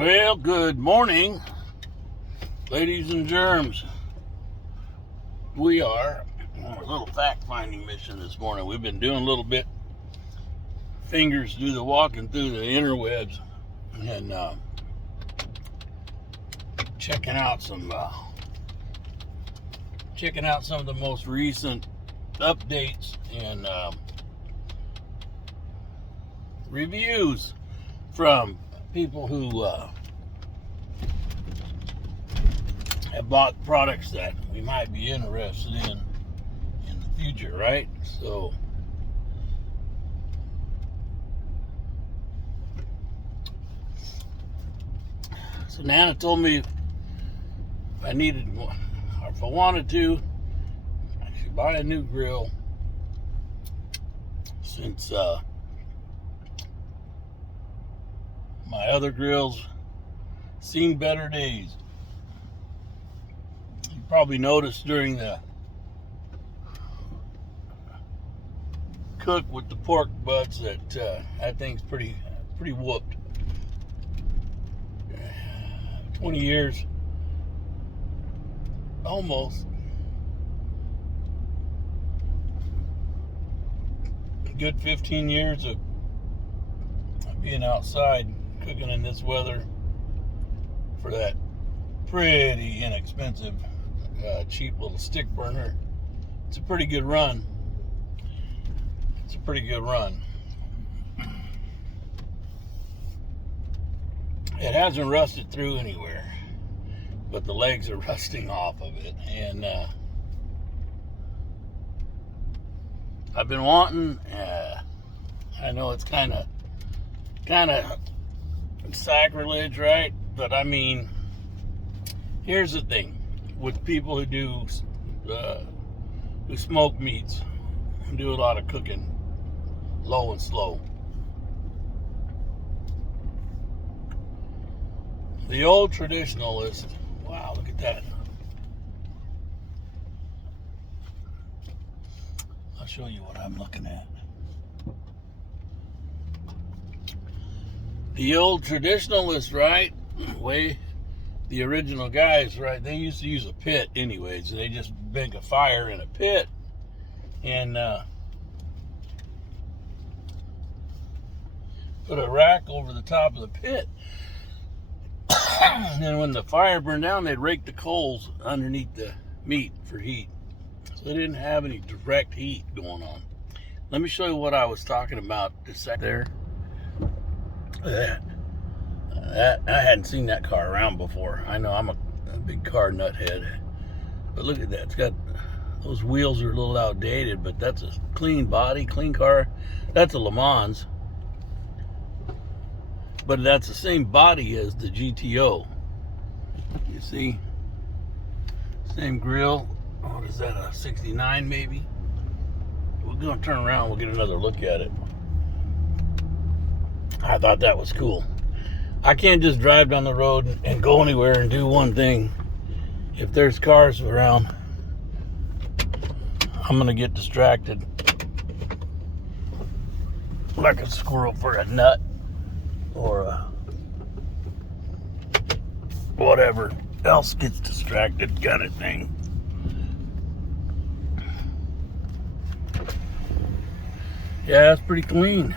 Well, good morning, ladies and germs. We are on a little fact-finding mission this morning. We've been doing a little bit, fingers do the walking through the interwebs, and checking out some of the most recent updates and reviews from people who have bought products that we might be interested in the future, right? So Nana told me if I needed, or if I wanted to, I should buy a new grill, since my other grills seen better days. You probably noticed during the cook with the pork butts that that thing's pretty whooped. 20 years, almost. A good 15 years of being outside cooking in this weather for that pretty inexpensive cheap little stick burner. It's a pretty good run. It hasn't rusted through anywhere, but the legs are rusting off of it, and I've been wanting, I know it's kind of sacrilege, right? But I mean, here's the thing with people who do who smoke meats and do a lot of cooking low and slow. The old traditionalist, wow, look at that. I'll show you what I'm looking at. The old traditionalists, right? The original guys, right? They used to use a pit anyways. They just make a fire in a pit and put a rack over the top of the pit. And then when the fire burned down, they'd rake the coals underneath the meat for heat. So they didn't have any direct heat going on. Let me show you what I was talking about a sec there. Look at that. I hadn't seen that car around before. I know I'm a big car nuthead, but look at that. It's got, those wheels are a little outdated, but that's a clean body, clean car. That's a Le Mans, but that's the same body as the GTO. You see, same grill. What is that, a 69 maybe? We're gonna turn around, we'll get another look at it. I thought that was cool. I can't just drive down the road and go anywhere and do one thing. If there's cars around, I'm gonna get distracted like a squirrel for a nut or whatever else gets distracted kind of thing. Yeah, it's pretty clean.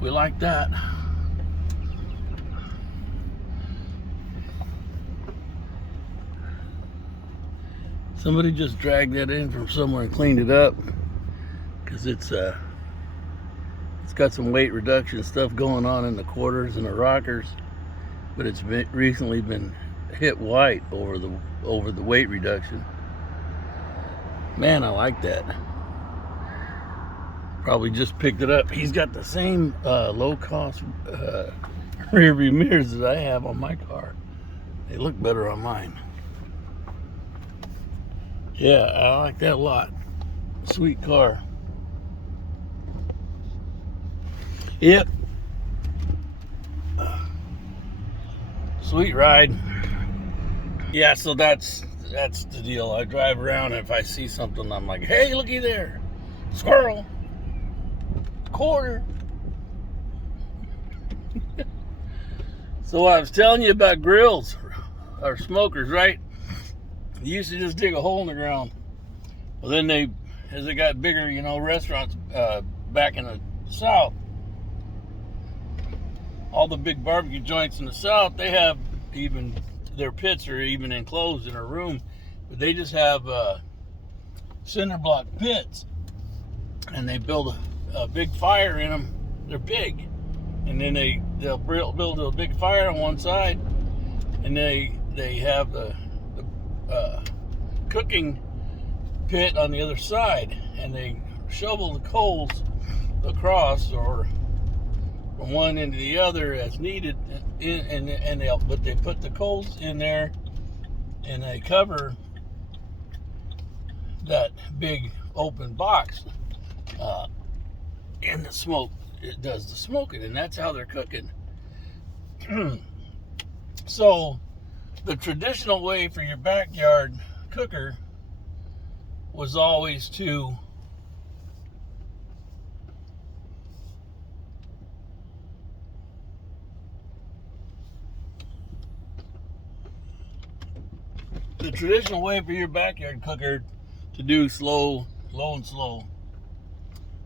We like that. Somebody just dragged that in from somewhere and cleaned it up, because it's got some weight reduction stuff going on in the quarters and the rockers, but it's recently been hit white over the weight reduction. Man, I like that. Probably just picked it up. He's got the same low-cost rear view mirrors that I have on my car. They look better on mine. Yeah, I like that a lot. Sweet car. Yep. Sweet ride. Yeah, so that's the deal. I drive around, and if I see something, I'm like, hey, looky there. Squirrel. Quarter. So I was telling you about grills or smokers, right? You used to just dig a hole in the ground. Well, then as they got bigger, restaurants back in the South, all the big barbecue joints in the South, they have even, their pits are even enclosed in a room, but they just have cinder block pits, and they build a big fire in them. They're big, and then they'll build a big fire on one side, and they have the cooking pit on the other side, and they shovel the coals across or from one end to the other as needed, but they put the coals in there and they cover that big open box, and the smoke, it does the smoking, and that's how they're cooking. So the traditional way for your backyard cooker was always to to do low and slow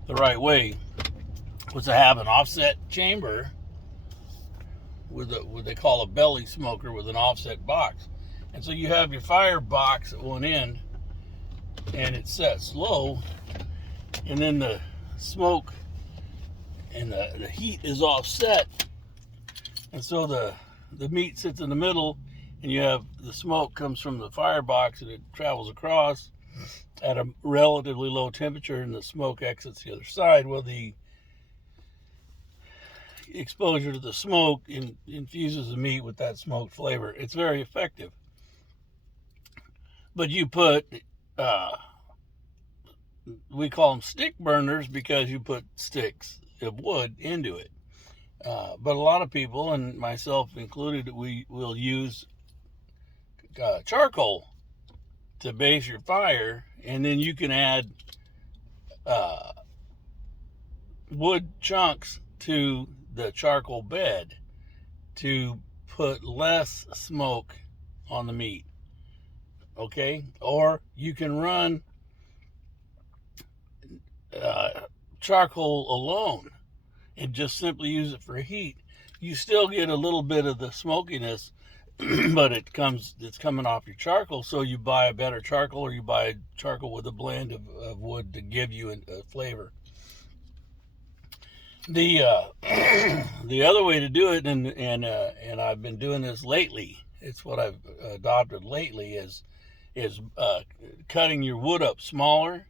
the right way was to have an offset chamber with what they call a belly smoker with an offset box. And so you have your fire box at one end, and it's set slow, and then the smoke and the heat is offset, and so the meat sits in the middle, and you have the smoke comes from the firebox and it travels across at a relatively low temperature, and the smoke exits the other side. Well, the exposure to the smoke infuses the meat with that smoked flavor. It's very effective. But you put, we call them stick burners because you put sticks of wood into it. But a lot of people, and myself included, we will use charcoal to base your fire, and then you can add wood chunks to the charcoal bed to put less smoke on the meat. Okay? Or you can run charcoal alone and just simply use it for heat. You still get a little bit of the smokiness, but it's coming off your charcoal. So you buy a better charcoal, or you buy charcoal with a blend of wood to give you a flavor. The other way to do it, and I've been doing this lately, it's what I've adopted lately, is cutting your wood up smaller,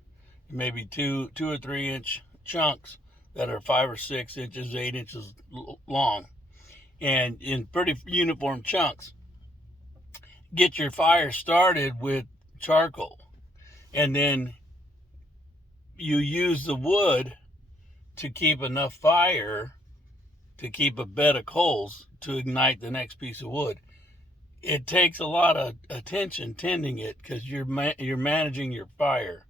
maybe 2 or 3 inch chunks that are 5 or 6 inches, 8 inches long, and in pretty uniform chunks. Get your fire started with charcoal, and then you use the wood to keep enough fire to keep a bed of coals to ignite the next piece of wood. It takes a lot of attention tending it because you're managing your fire.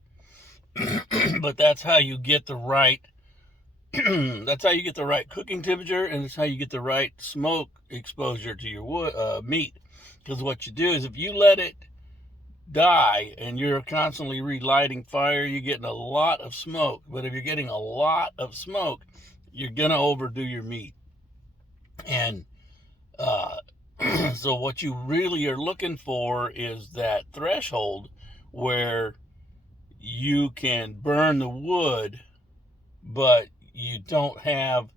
But that's how you get the right cooking temperature, and that's how you get the right smoke exposure to your meat. Because what you do is, if you let it die and you're constantly relighting fire, you're getting a lot of smoke. But if you're getting a lot of smoke, you're gonna overdo your meat. And so what you really are looking for is that threshold where you can burn the wood, but you don't have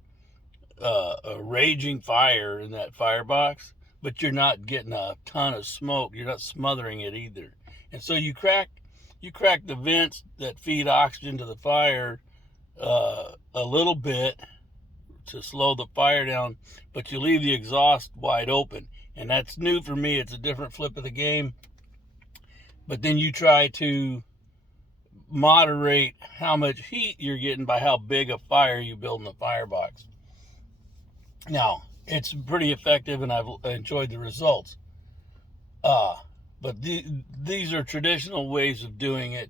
a raging fire in that firebox, but you're not getting a ton of smoke. You're not smothering it either. And so you crack the vents that feed oxygen to the fire a little bit to slow the fire down, but you leave the exhaust wide open. And that's new for me. It's a different flip of the game. But then you try to moderate how much heat you're getting by how big a fire you build in the firebox. Now, it's pretty effective, and I've enjoyed the results. But these are traditional ways of doing it.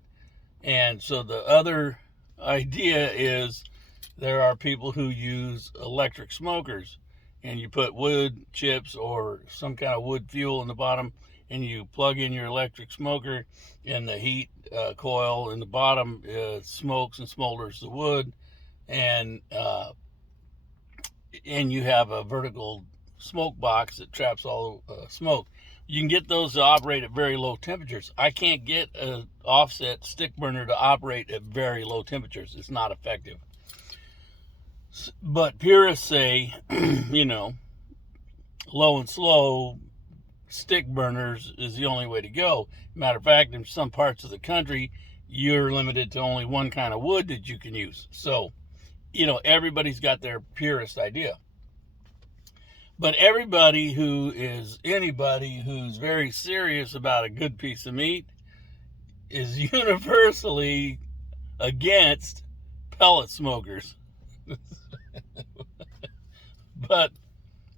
And so the other idea is there are people who use electric smokers. and you put wood chips or some kind of wood fuel in the bottom, and you plug in your electric smoker, and the heat coil in the bottom smokes and smolders the wood, and you have a vertical smoke box that traps all smoke. You can get those to operate at very low temperatures. I can't get an offset stick burner to operate at very low temperatures. It's not effective. But purists say, you know, low and slow stick burners is the only way to go. Matter of fact, in some parts of the country, you're limited to only one kind of wood that you can use. So, you know, everybody's got their purist idea. But anybody who's very serious about a good piece of meat is universally against pellet smokers. But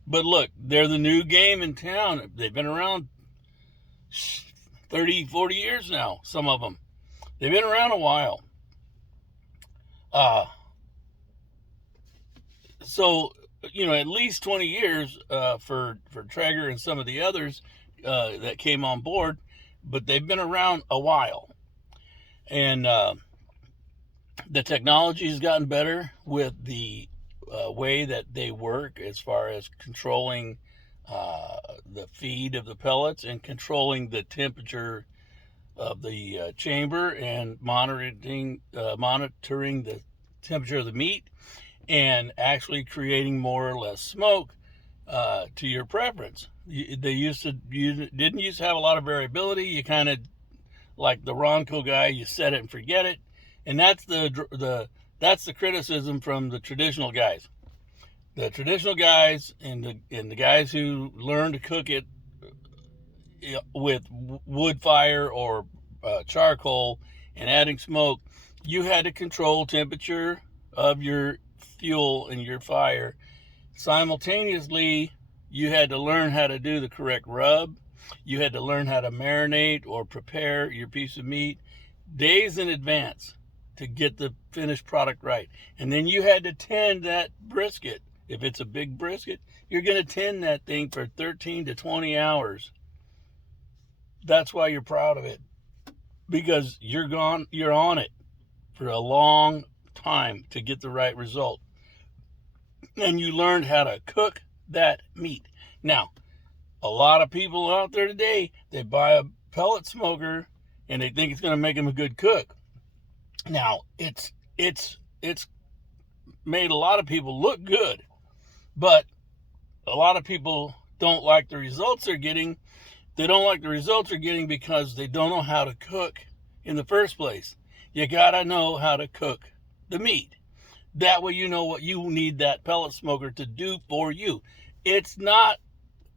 look, they're the new game in town. They've been around 30, 40 years now, some of them. They've been around a while. So, you know, at least 20 years for Treager and some of the others that came on board, but they've been around a while. And the technology has gotten better with the way that they work as far as controlling the feed of the pellets and controlling the temperature of the chamber and monitoring the temperature of the meat, and actually creating more or less smoke to your preference. You didn't used to have a lot of variability. You kind of, like the Ronco guy, you set it and forget it, and that's the criticism from the traditional guys. The traditional guys and the guys who learn to cook it with wood fire or charcoal and adding smoke, you had to control temperature of your fuel and your fire. Simultaneously, you had to learn how to do the correct rub. You had to learn how to marinate or prepare your piece of meat days in advance to get the finished product right. And then you had to tend that brisket. If it's a big brisket, you're going to tend that thing for 13 to 20 hours. That's why you're proud of it, because you're on it for a long time to get the right result. And you learned how to cook that meat. Now, a lot of people out there today, they buy a pellet smoker and they think it's going to make them a good cook. Now, it's made a lot of people look good, but a lot of people don't like the results they're getting. They don't like the results they're getting because they don't know how to cook in the first place. You gotta know how to cook the meat. That way you know what you need that pellet smoker to do for you. It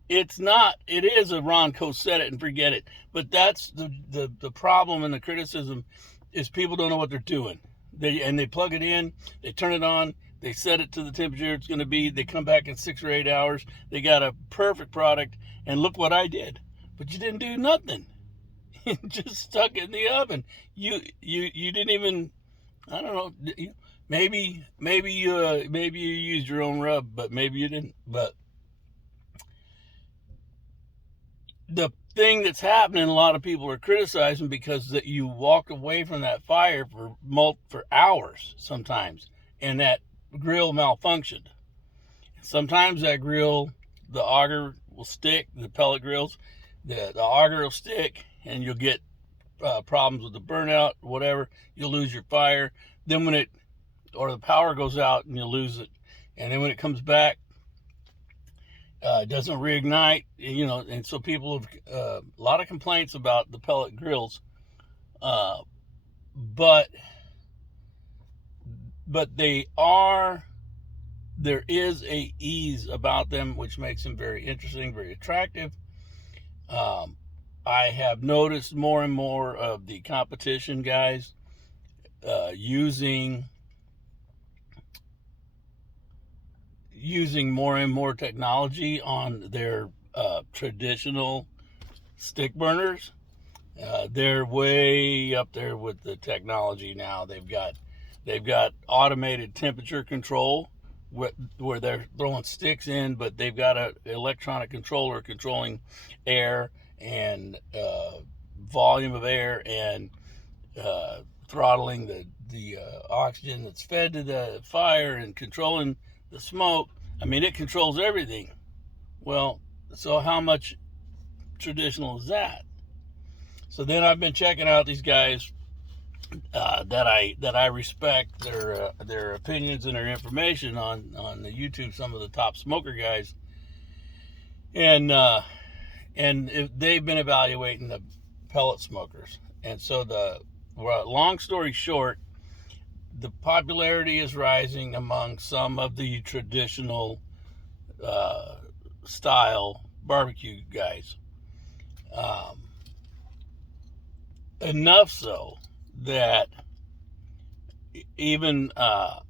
is a Ronco, set it and forget it. But that's the problem and the criticism is people don't know what they're doing. They plug it in, they turn it on, they set it to the temperature it's going to be, they come back in 6 or 8 hours, they got a perfect product, and look what I did. But you didn't do nothing. You just stuck it in the oven. You didn't even, I don't know, maybe you used your own rub, but maybe you didn't. But the thing that's happening, a lot of people are criticizing because that you walk away from that fire for hours sometimes, and that grill malfunctioned. Sometimes that grill, the auger will stick, the pellet grills, the auger will stick, and you'll get problems with the burnout, whatever. You'll lose your fire. Then the power goes out and you'll lose it. And then when it comes back, it doesn't reignite, you know. And so people have a lot of complaints about the pellet grills, but there is a ease about them which makes them very interesting, very attractive. I have noticed more and more of the competition guys using more and more technology on their traditional stick burners. They're way up there with the technology now. They've got automated temperature control where they're throwing sticks in, but they've got an electronic controller controlling air and volume of air and throttling the oxygen that's fed to the fire and controlling the smoke. I mean, it controls everything. Well, so how much traditional is that? So then I've been checking out these guys that I respect their opinions and their information on the YouTube. Some of the top smoker guys, and they've been evaluating the pellet smokers. And so long story short, the popularity is rising among some of the traditional style barbecue guys. Enough so that even that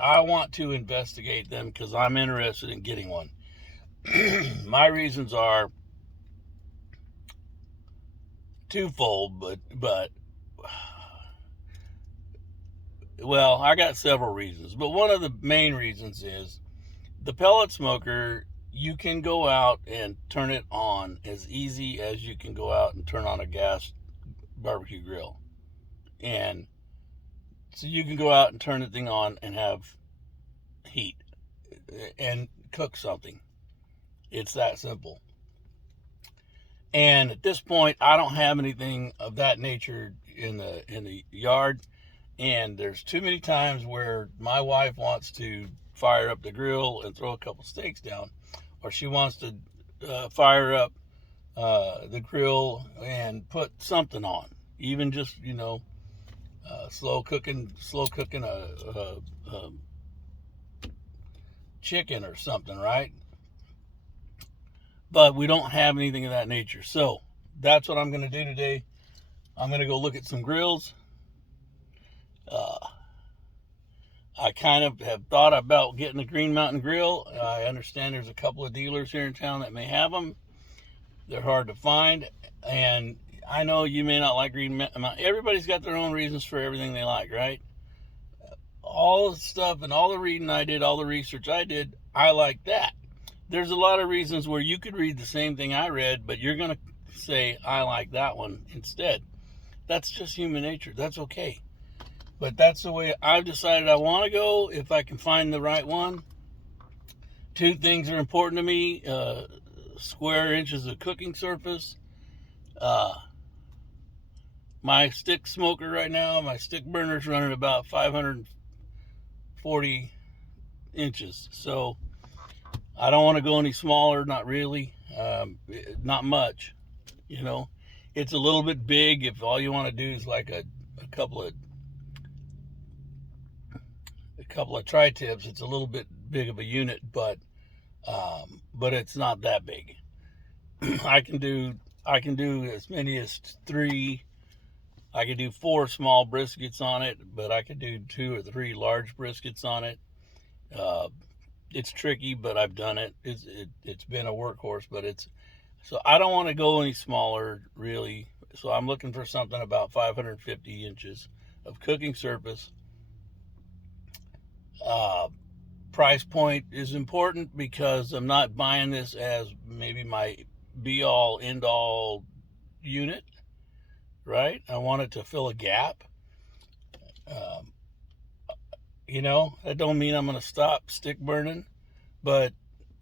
I want to investigate them because I'm interested in getting one. My reasons are twofold, but well, I got several reasons, but one of the main reasons is the pellet smoker. You can go out and turn it on as easy as you can go out and turn on a gas barbecue grill. And so you can go out and turn the thing on and have heat and cook something. It's that simple. And at this point, I don't have anything of that nature in the yard. And there's too many times where my wife wants to fire up the grill and throw a couple steaks down, or she wants to fire up the grill and put something on, even just slow cooking a chicken or something, right? But we don't have anything of that nature. So that's what I'm going to do today. I'm going to go look at some grills. I kind of have thought about getting a Green Mountain grill. I understand there's a couple of dealers here in town that may have them. They're hard to find. And I know you may not like Green Mountain. Everybody's got their own reasons for everything they like, right? All the stuff and all the reading I did, all the research I did, I like that. There's a lot of reasons where you could read the same thing I read, but you're going to say, I like that one instead. That's just human nature. That's okay. But that's the way I've decided I want to go if I can find the right one. Two things are important to me. Square inches of cooking surface. My stick smoker right now, my stick burner's running about 540 inches. So I don't want to go any smaller, not really. Not much. It's a little bit big if all you want to do is like a couple of tri-tips. It's a little bit big of a unit, but it's not that big. I can do as many as 3. I could do 4 small briskets on it, but I could do 2 or 3 large briskets on it. It's tricky, but I've done it. It's been a workhorse, but so I don't want to go any smaller really. So I'm looking for something about 550 inches of cooking surface. Price point is important because I'm not buying this as maybe my be-all, end-all unit, right? I want it to fill a gap. That don't mean I'm going to stop stick burning, but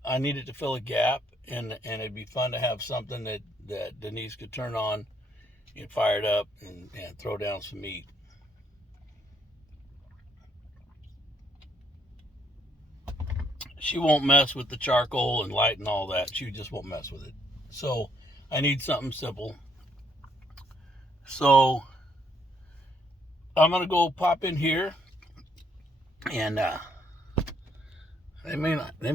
I need it to fill a gap, and it'd be fun to have something that Denise could turn on and fire it up and throw down some meat. She won't mess with the charcoal and light and all that. She just won't mess with it. So I need something simple. So I'm gonna go pop in here, and they might let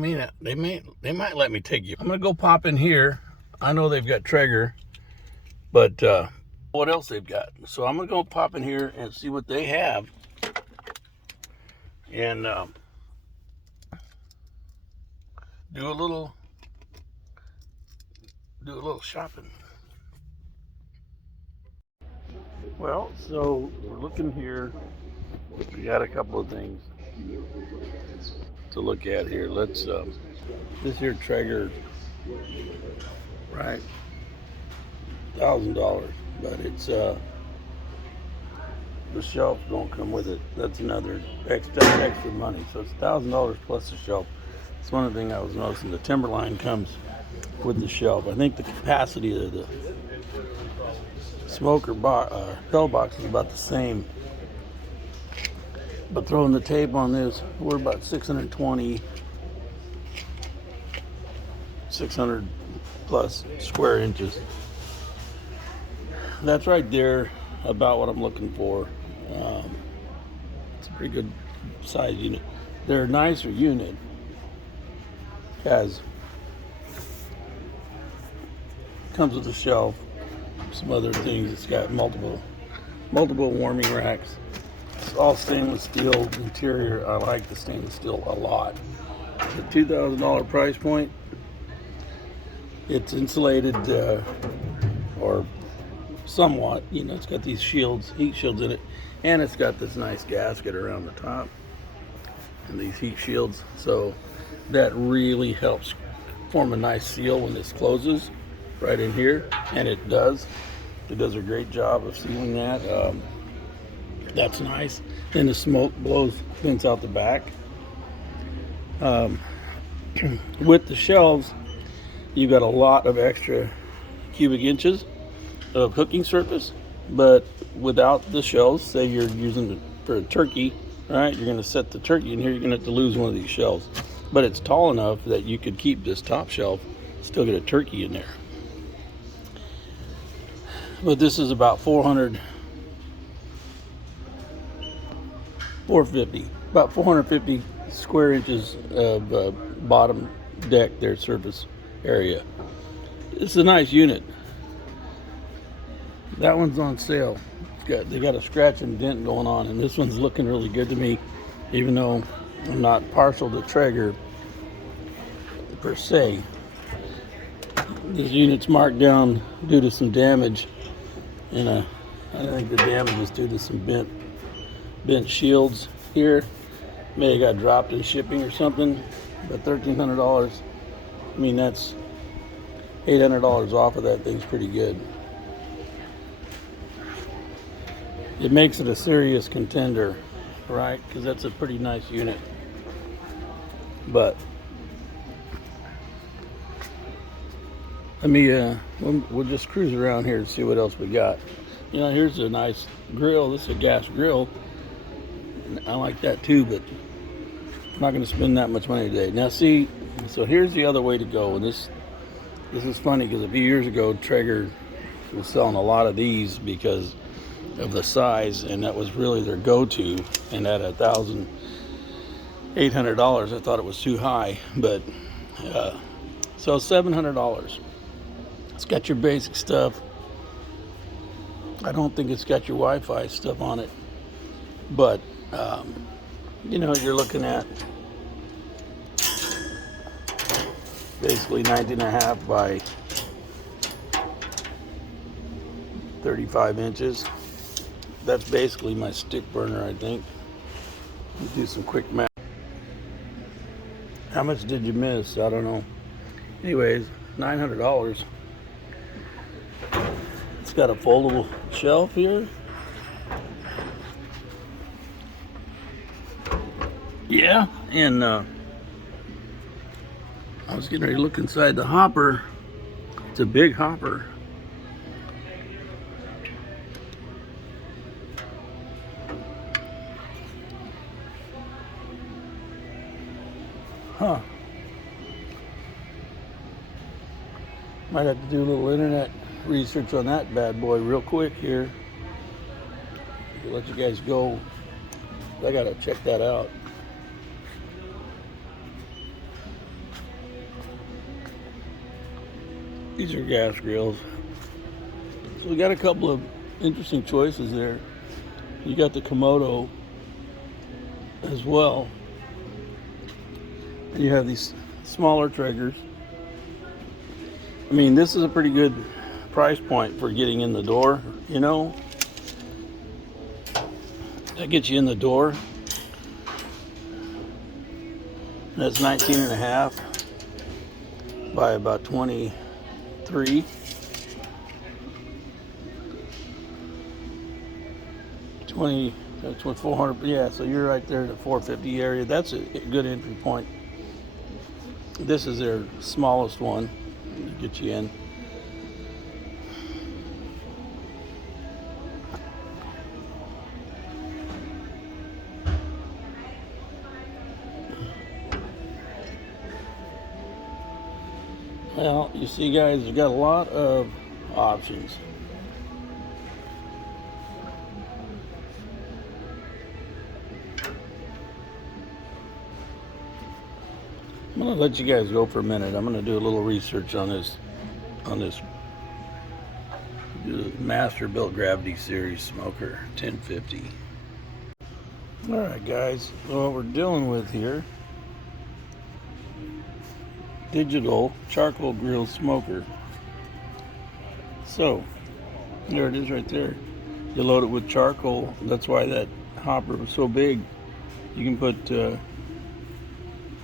me take you. I'm gonna go pop in here. I know they've got Treager, but what else they've got? So I'm gonna go pop in here and see what they have, and do a little shopping. Well, so we're looking here. We got a couple of things. to look at here. Let's this here Treager, right? $1,000, but it's the shelf don't come with it. That's another extra money. So it's $1,000 plus the shelf. It's one of the things I was noticing. The Timberline comes with the shelf. I think the capacity of the smoker pellet box is about the same. But throwing the tape on this, we're about 600 plus square inches. That's right there about what I'm looking for. It's a pretty good size unit. They're a nicer unit. Comes with a shelf, some other things. It's got multiple warming racks. It's all stainless steel interior. I like the stainless steel a lot. The $2,000 price point. It's insulated or somewhat. You know, it's got these shields, heat shields in it, and it's got this nice gasket around the top and these heat shields. So that really helps form a nice seal when this closes right in here, and it does. It does a great job of sealing that. That's nice. Then the smoke vents out the back. With the shelves, you've got a lot of extra cubic inches of hooking surface, but without the shelves, say you're using it for a turkey, right? You're going to set the turkey in here, you're going to have to lose one of these shelves. But it's tall enough that you could keep this top shelf, still get a turkey in there. But this is about 450 square inches of bottom deck there, surface area. It's a nice unit. That one's on sale. They got a scratch and dent going on, and this one's looking really good to me, even though I'm not partial to Treager per se. This unit's marked down due to some damage, and I think the damage is due to some bent shields here. May have got dropped in shipping or something, but $1,300. I mean, that's $800 off of that thing's pretty good. It makes it a serious contender, right? Because that's a pretty nice unit. But let me we'll just cruise around here and see what else we got. You know, here's a nice grill. This is a gas grill. I like that too, but I'm not going to spend that much money today. Now see, so here's the other way to go. And this is funny because a few years ago Treager was selling a lot of these because of the size, and that was really their go-to. And at $1,800, I thought it was too high, but so $700. It's got your basic stuff. I don't think it's got your Wi-Fi stuff on it, but you know, you're looking at basically 19.5 by 35 inches. That's basically my stick burner, I think. Let's do some quick math. How much did you miss? I don't know. Anyways, $900. It's got a foldable shelf here. Yeah, and I was getting ready to look inside the hopper. It's a big hopper. Huh. Might have to do a little internet research on that bad boy real quick here. I'll let you guys go. I gotta check that out. These are gas grills. So we got a couple of interesting choices there. You got the Komodo as well. And you have these smaller Treagers. I mean, this is a pretty good price point for getting in the door, you know. That gets you in the door. That's 19 and a half by about 23. 20, that's what 400, yeah, so you're right there in the 450 area. That's a good entry point. This is their smallest one to get you in. Well, you see guys, we've got a lot of options. I'm gonna let you guys go for a minute. I'm gonna do a little research on this Master Built Gravity Series Smoker 1050. All right, guys. So what we're dealing with here: digital charcoal grill smoker. So there it is, right there. You load it with charcoal. That's why that hopper was so big. You can put,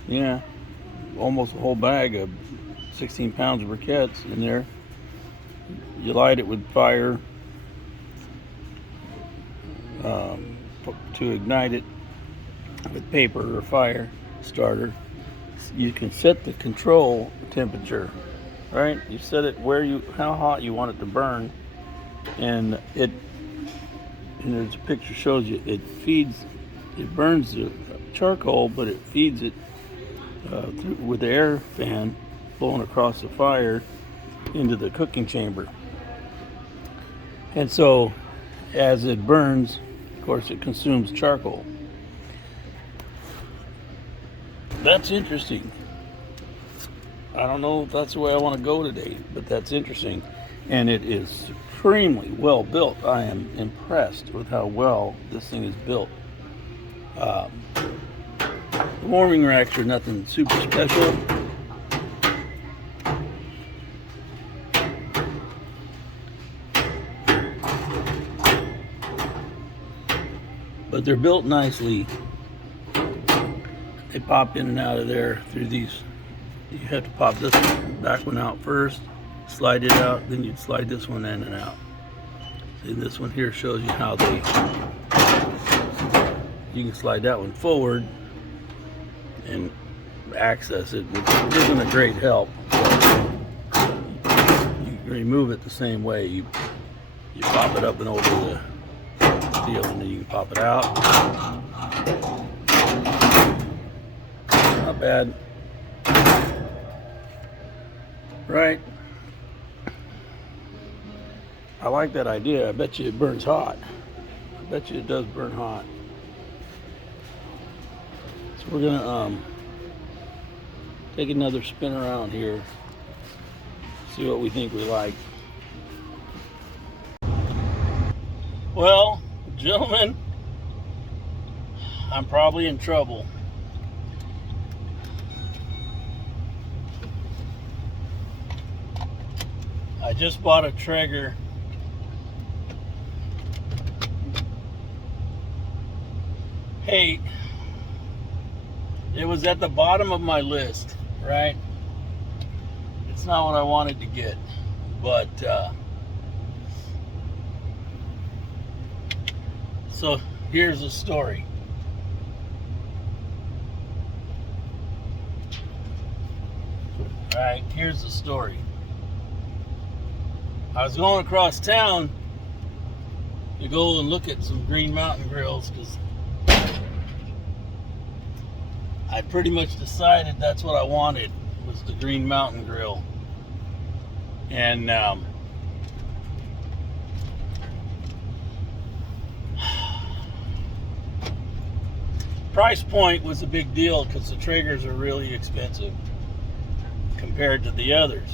yeah, almost a whole bag of 16 pounds of briquettes in there. You light it with fire to ignite it with paper or fire starter. You can set the control temperature, right? You set it how hot you want it to burn, and there's a picture shows you it burns the charcoal, but it feeds it with the air fan blowing across the fire into the cooking chamber. And so as it burns, of course, it consumes charcoal. That's interesting. I don't know if that's the way I want to go today, but that's interesting. And it is supremely well built. I am impressed with how well this thing is built. The warming racks are nothing super special. But they're built nicely. They pop in and out of there through these. You have to pop this back one out first, slide it out, then you'd slide this one in and out. See, this one here shows you how you can slide that one forward and access it, which isn't a great help. You remove it the same way. You pop it up and over the deal, and then you can pop it out. Not bad. Right? I like that idea. I bet you it burns hot. I bet you it does burn hot. So we're gonna take another spin around here, see what we think we like. Well, gentlemen, I'm probably in trouble. I just bought a Treager. Hey, it was at the bottom of my list, right? It's not what I wanted to get, but so here's the story. All right, here's the story. I was going across town to go and look at some Green Mountain grills because I pretty much decided that's what I wanted, was the Green Mountain grill. And price point was a big deal because the Traegers are really expensive compared to the others.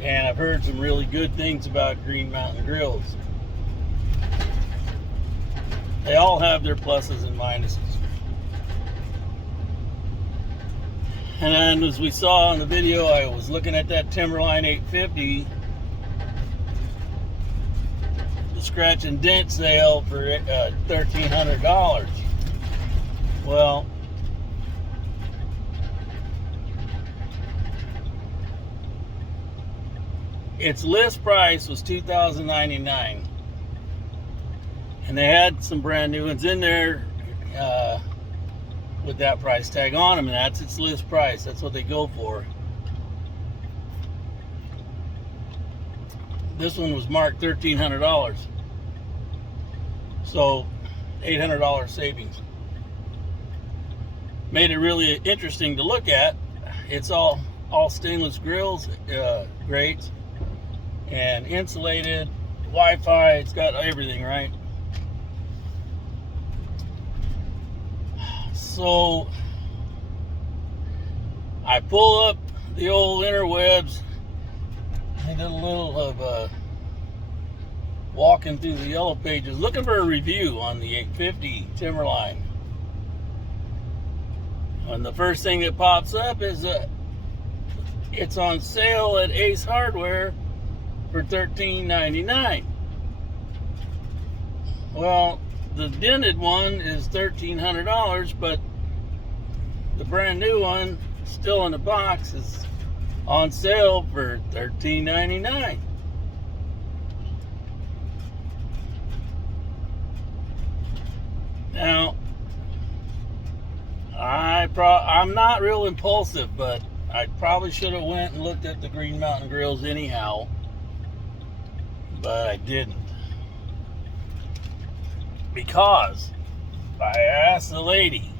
And I've heard some really good things about Green Mountain grills. They all have their pluses and minuses. And then, as we saw in the video, I was looking at that Timberline 850, the scratch and dent sale for $1,300. Well, its list price was $2,099, and they had some brand new ones in there with that price tag on them, and that's its list price. That's what they go for. This one was marked $1,300, so $800 savings. Made it really interesting to look at. It's all stainless grills, grates, and insulated, Wi-Fi. It's got everything, right? So I pull up the old interwebs. I did a little of walking through the yellow pages, looking for a review on the 850 Timberline. And the first thing that pops up is it's on sale at Ace Hardware for $13.99. Well, the dented one is $1,300, but the brand new one, still in the box, is on sale for $13.99. Now, I'm not real impulsive, but I probably should have went and looked at the Green Mountain grills anyhow, but I didn't, because I asked the lady,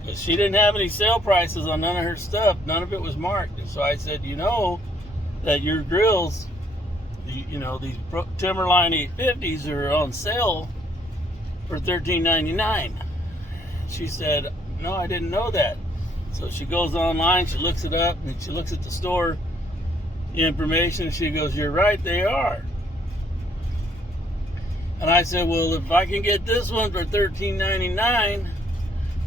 because she didn't have any sale prices on none of her stuff. None of it was marked. And so I said, you know that your grills, you know, these Timberline 850s are on sale for $13.99. She said, no, I didn't know that. So she goes online, she looks it up, and she looks at the store information, and she goes, you're right, they are. And I said, well, if I can get this one for $13.99,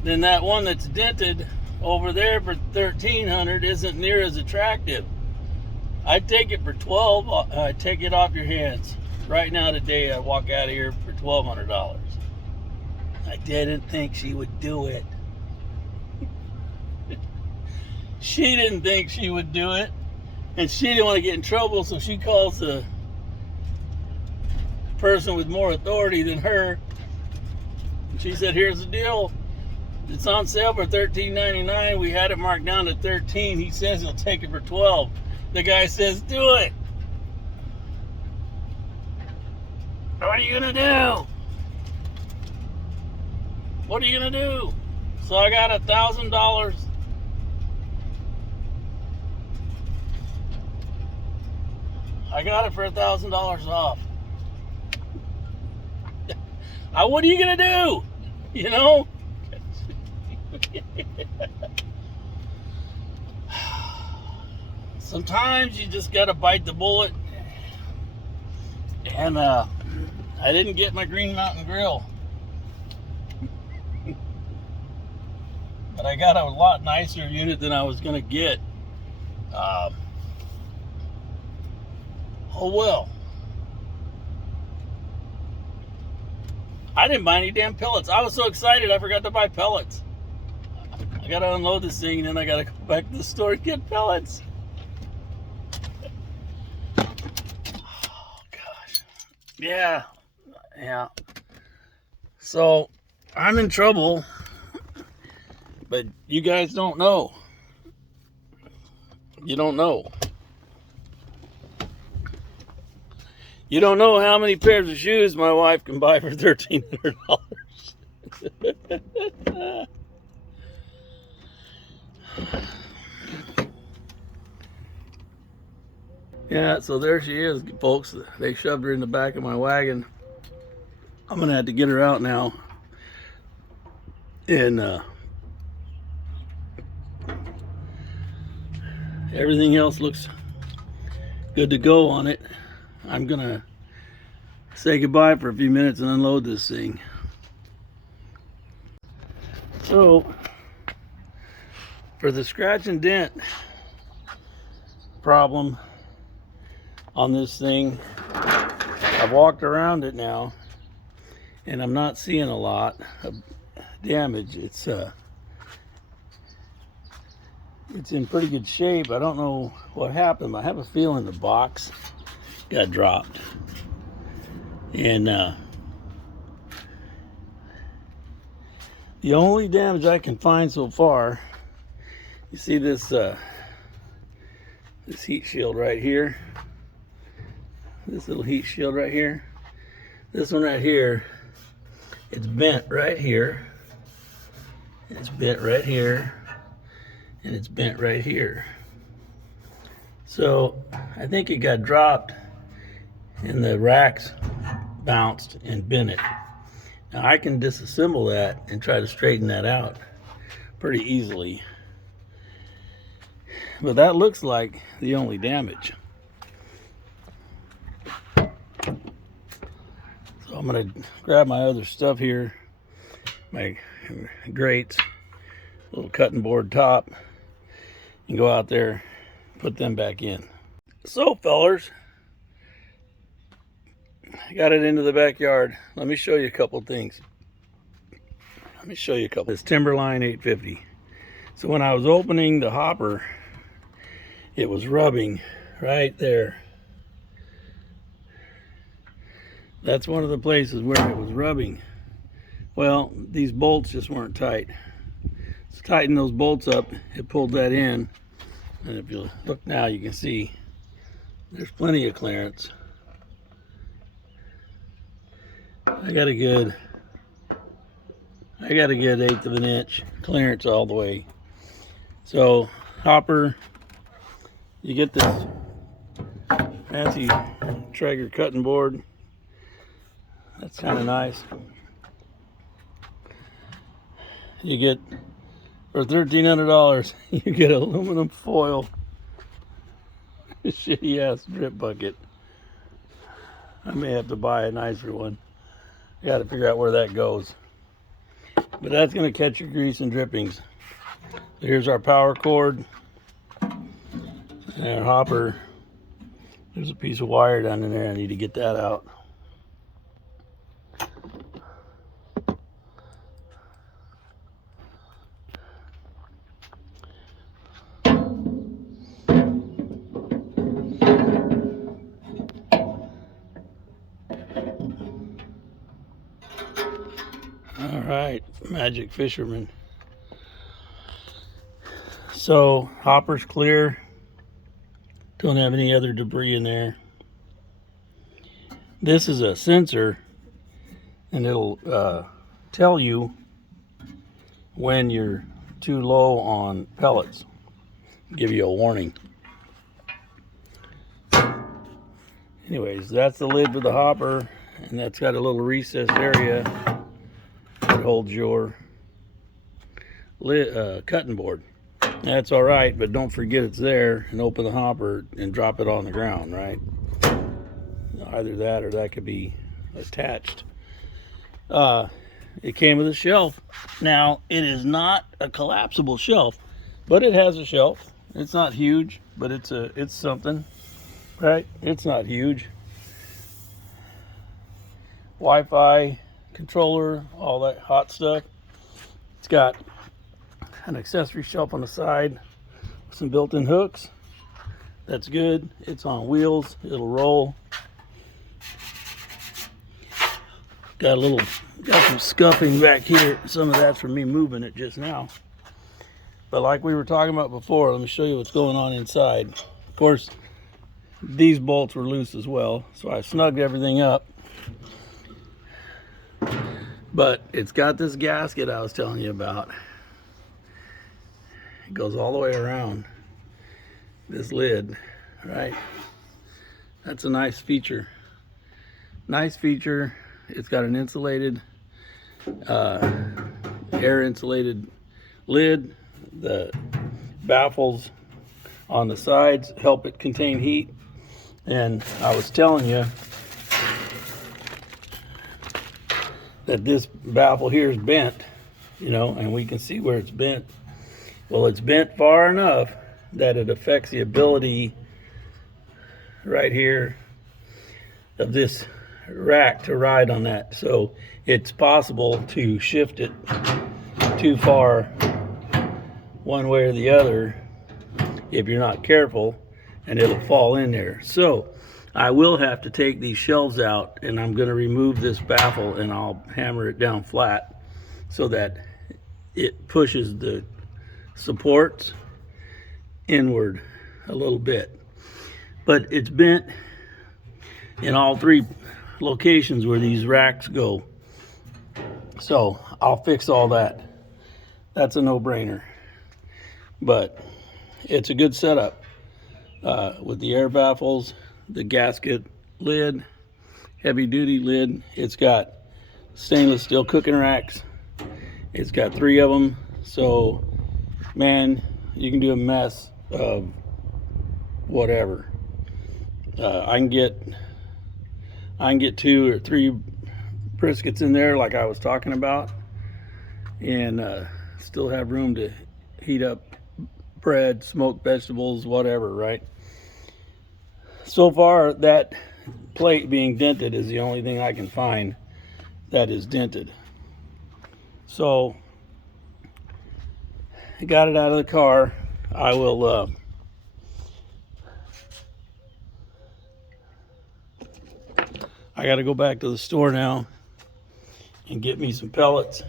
then that one that's dented over there for $1,300 isn't near as attractive. I'd take it for $1,200. I'd take it off your hands right now today. I'd walk out of here for $1,200. I didn't think she would do it. She didn't think she would do it, and she didn't want to get in trouble, so she calls the person with more authority than her. She said, here's the deal. It's on sale for $13.99. We had it marked down to $13. He says he'll take it for $12. The guy says, do it. What are you gonna do? What are you gonna do? So I got $1,000. I got it for $1,000 off. What are you gonna do? You know? Sometimes you just gotta bite the bullet. And I didn't get my Green Mountain grill, but I got a lot nicer unit than I was gonna get. Oh well. I didn't buy any damn pellets. I was so excited I forgot to buy pellets. I gotta unload this thing, and then I gotta go back to the store and get pellets. Oh gosh. Yeah. So I'm in trouble, but you guys don't know. You don't know. You don't know how many pairs of shoes my wife can buy for $1,300. Yeah, so there she is, folks. They shoved her in the back of my wagon. I'm gonna have to get her out now. And everything else looks good to go on it. I'm gonna say goodbye for a few minutes and unload this thing. So, for the scratch and dent problem on this thing, I've walked around it now, and I'm not seeing a lot of damage. It's it's in pretty good shape. I don't know what happened. I have a feeling the box got dropped. And the only damage I can find so far, you see this this heat shield right here, this little heat shield right here, this one right here, it's bent right here, it's bent right here, and it's bent right here. So I think it got dropped and the racks bounced and bent it. Now I can disassemble that and try to straighten that out pretty easily. But that looks like the only damage. So I'm gonna grab my other stuff here, my grates, little cutting board top, and go out there, put them back in. So fellers, I got it into the backyard. Let me show you a couple things. This Timberline 850. So when I was opening the hopper, it was rubbing right there. That's one of the places where it was rubbing. Well, these bolts just weren't tight. So tighten those bolts up, it pulled that in. And if you look now, you can see there's plenty of clearance. I got a good 1/8 of an inch clearance all the way. So hopper, you get this fancy Treager cutting board. That's kind of nice. You get, for $1,300, you get aluminum foil, shitty ass drip bucket. I may have to buy a nicer one. Got to figure out where that goes. But that's going to catch your grease and drippings. Here's our power cord. And our hopper. There's a piece of wire down in there. I need to get that out. All right, Magic Fisherman. So hopper's clear. Don't have any other debris in there. This is a sensor, and it'll tell you when you're too low on pellets. Give you a warning. Anyways, that's the lid for the hopper, and that's got a little recessed area that holds your cutting board. That's all right, but don't forget it's there, and open the hopper and drop it on the ground, right? Either that or that could be attached. It came with a shelf. Now, it is not a collapsible shelf, but it has a shelf. It's not huge, but it's something, right? It's not huge. Wi-Fi controller, all that hot stuff. It's got an accessory shelf on the side with some built-in hooks. That's good. It's on wheels. It'll roll. Got some scuffing back here. Some of that's from me moving it just now. But like we were talking about before, let me show you what's going on inside. Of course, these bolts were loose as well, so I snugged everything up. But it's got this gasket I was telling you about. It goes all the way around this lid, right? That's a nice feature. Nice feature. It's got an insulated, air insulated lid. The baffles on the sides help it contain heat. And I was telling you that this baffle here is bent, you know, and we can see where it's bent. Well, it's bent far enough that it affects the ability right here of this rack to ride on that. So it's possible to shift it too far one way or the other if you're not careful, and it'll fall in there. So I will have to take these shelves out, and I'm going to remove this baffle, and I'll hammer it down flat so that it pushes the supports inward a little bit. But it's bent in all three locations where these racks go. So I'll fix all that. That's a no-brainer. But it's a good setup with the air baffles, the gasket lid, heavy duty lid. It's got stainless steel cooking racks. It's got 3 of them. So man, you can do a mess of whatever. I can get 2 or 3 briskets in there like I was talking about, and still have room to heat up bread, smoked vegetables, whatever, right? So far, that plate being dented is the only thing I can find that is dented. So I got it out of the car. I will I got to go back to the store now and get me some pellets.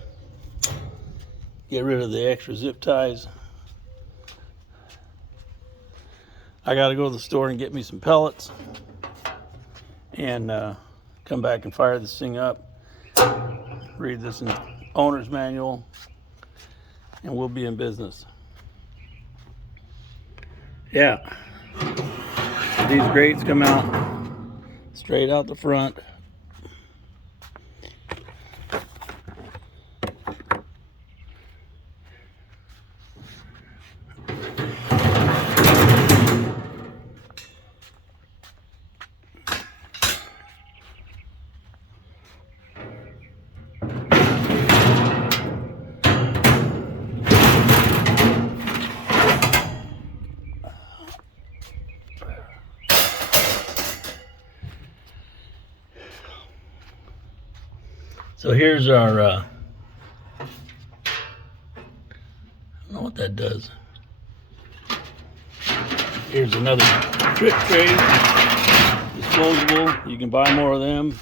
Get rid of the extra zip ties. I got to go to the store and get me some pellets and come back and fire this thing up. Read this in owner's manual, and we'll be in business. Yeah, these grates come out straight out the front. So here's our, I don't know what that does. Here's another drip tray, disposable. You can buy more of them,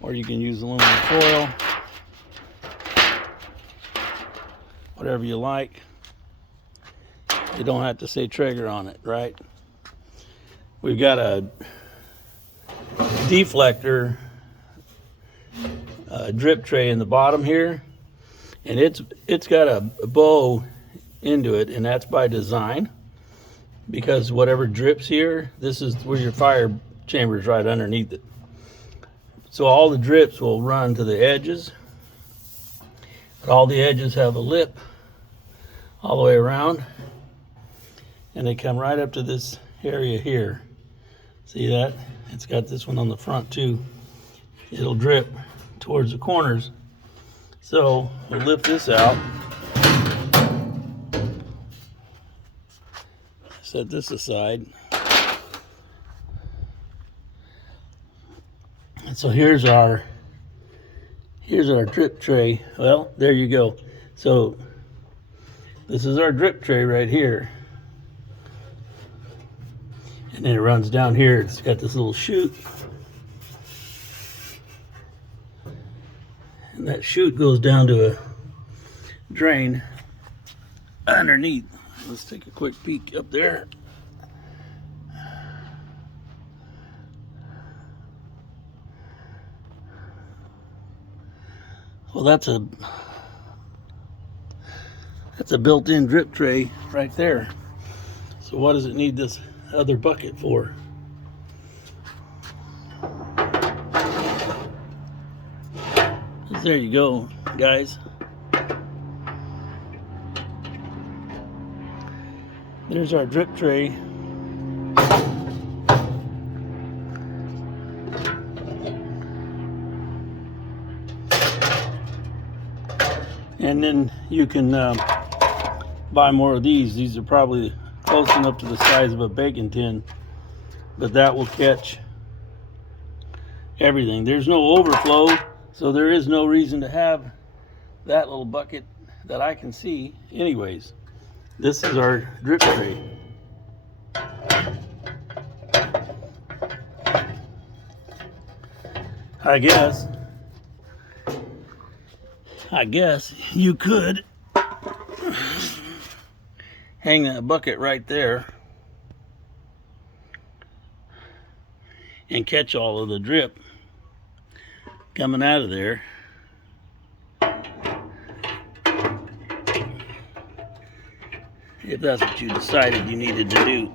or you can use aluminum foil, whatever you like. You don't have to say Treager on it, right? We've got a deflector drip tray in the bottom here, and it's got a bow into it, and that's by design, because whatever drips here, this is where your fire chamber is, right underneath it. So all the drips will run to the edges, but all the edges have a lip all the way around, and they come right up to this area here. See that? It's got this one on the front too. It'll drip towards the corners. So we'll lift this out, set this aside, and so here's our drip tray. Well, there you go. So this is our drip tray right here, and then it runs down here. It's got this little chute, and that chute goes down to a drain underneath. Let's take a quick peek up there. Well, that's a built-in drip tray right there. So what does it need this other bucket for? There you go, guys. There's our drip tray. And then you can buy more of these. These are probably close enough to the size of a bacon tin, but that will catch everything. There's no overflow, so there is no reason to have that little bucket that I can see anyways. This is our drip tray. I guess you could hang that bucket right there and catch all of the drip coming out of there. If that's what you decided you needed to do.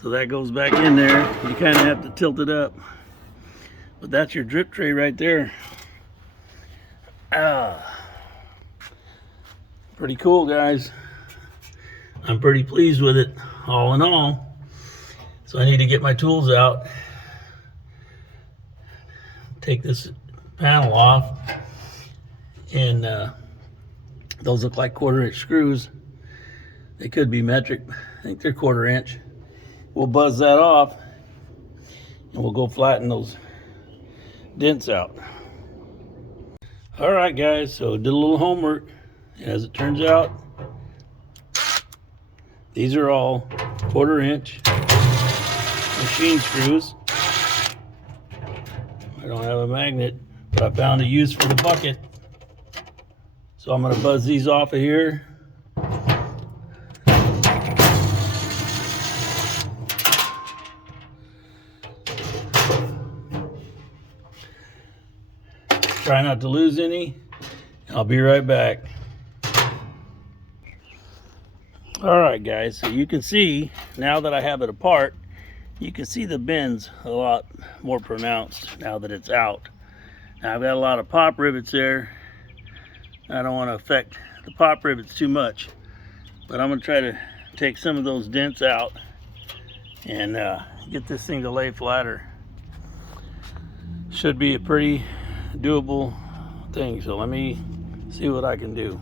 So that goes back in there. You kind of have to tilt it up. But that's your drip tray right there. Pretty cool, guys. I'm pretty pleased with it, all in all. So I need to get my tools out. Take this panel off. And those look like 1/4 inch screws. They could be metric. I think they're 1/4 inch. We'll buzz that off and we'll go flatten those dents out. All right, guys, so did a little homework. As it turns out, these are all 1/4 inch machine screws. I don't have a magnet, but I found a use for the bucket. So I'm gonna buzz these off of here. Try not to lose any. I'll be right back. All right, guys, so you can see now that I have it apart, you can see the bends a lot more pronounced now that it's out. Now I've got a lot of pop rivets there. I don't want to affect the pop rivets too much, but I'm going to try to take some of those dents out and get this thing to lay flatter. Should be a pretty doable thing, so let me see what I can do.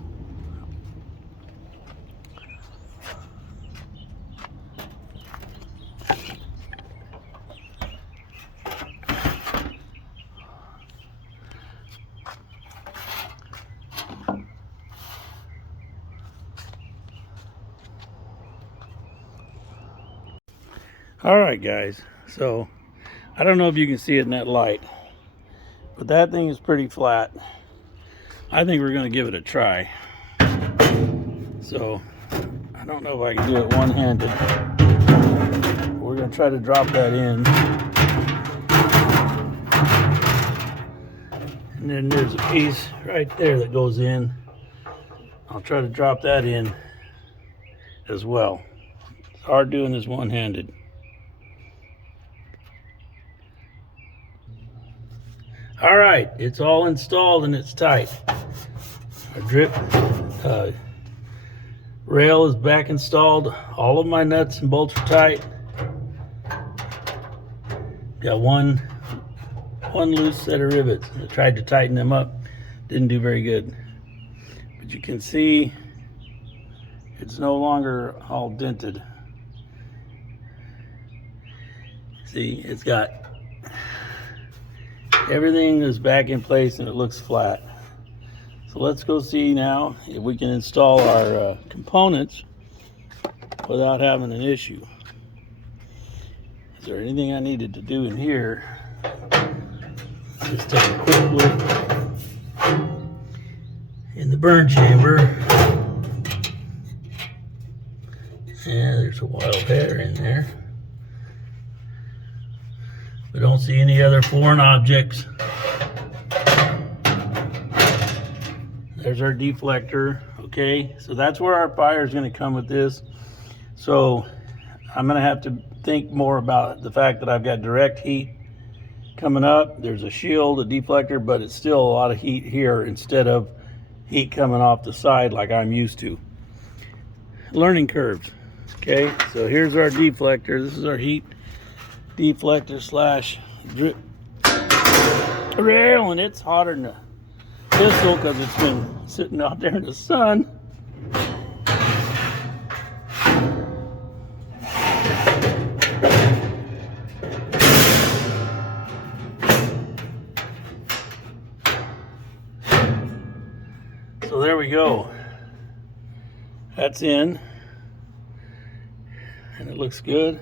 All right, guys, so I don't know if you can see it in that light, but that thing is pretty flat. I think we're going to give it a try. So I don't know if I can do it one-handed. We're going to try to drop that in. And then there's a piece right there that goes in. I'll try to drop that in as well. It's hard doing this one-handed. All right, it's all installed and it's tight. Our drip rail is back installed. All of my nuts and bolts are tight. Got one loose set of rivets. I tried to tighten them up. Didn't do very good. But you can see it's no longer all dented. See, it's got everything is back in place and it looks flat. So let's go see now if we can install our components without having an issue. Is there anything I needed to do in here? Just take a quick look in the burn chamber. Yeah, there's a wild hair in there. We don't see any other foreign objects. There's our deflector. Okay, so that's where our fire is going to come with this. So I'm going to have to think more about the fact that I've got direct heat coming up. There's a shield, a deflector, but it's still a lot of heat here instead of heat coming off the side like I'm used to. Learning curves. Okay, so here's our deflector. This is our heat deflector slash drip rail, and it's hotter than a pistol because it's been sitting out there in the sun. So there we go. That's in. And it looks good.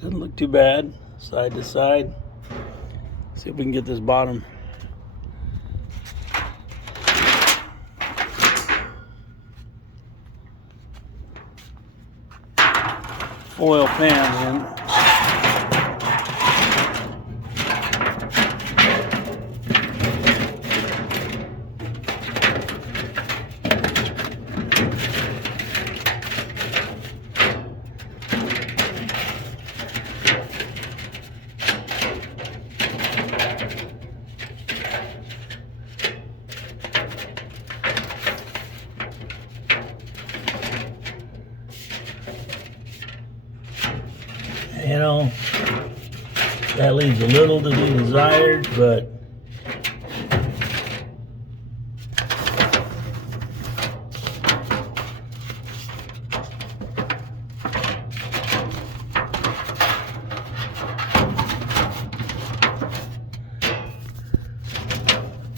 Doesn't look too bad, side to side. See if we can get this bottom. Foil pan in. You know, that leaves a little to be desired, but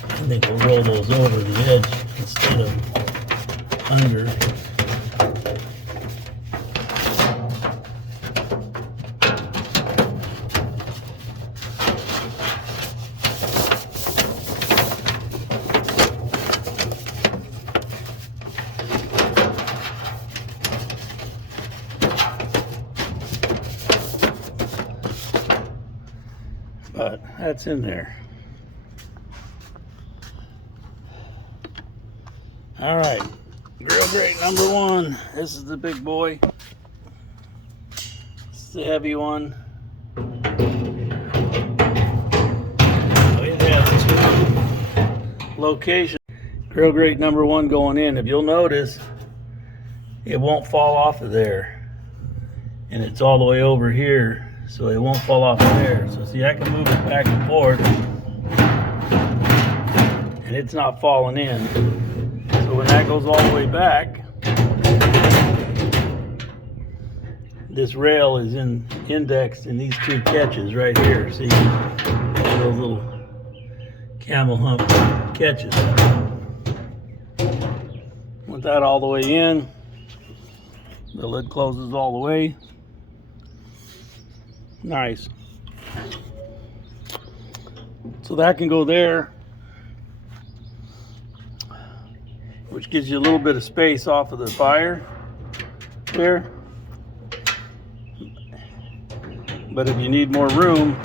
I think we'll roll those over the edge instead of under. But that's in there. All right, grill grate number 1. This is the big boy. It's the heavy one. It has 2 locations. Grill grate number 1 going in. If you'll notice, it won't fall off of there. And it's all the way over here, so it won't fall off of there. So see, I can move it back and forth, and it's not falling in. So when that goes all the way back, this rail is indexed in these 2 catches right here. See, those little camel hump catches. With that all the way in, the lid closes all the way. Nice. So that can go there, which gives you a little bit of space off of the fire there. But if you need more room,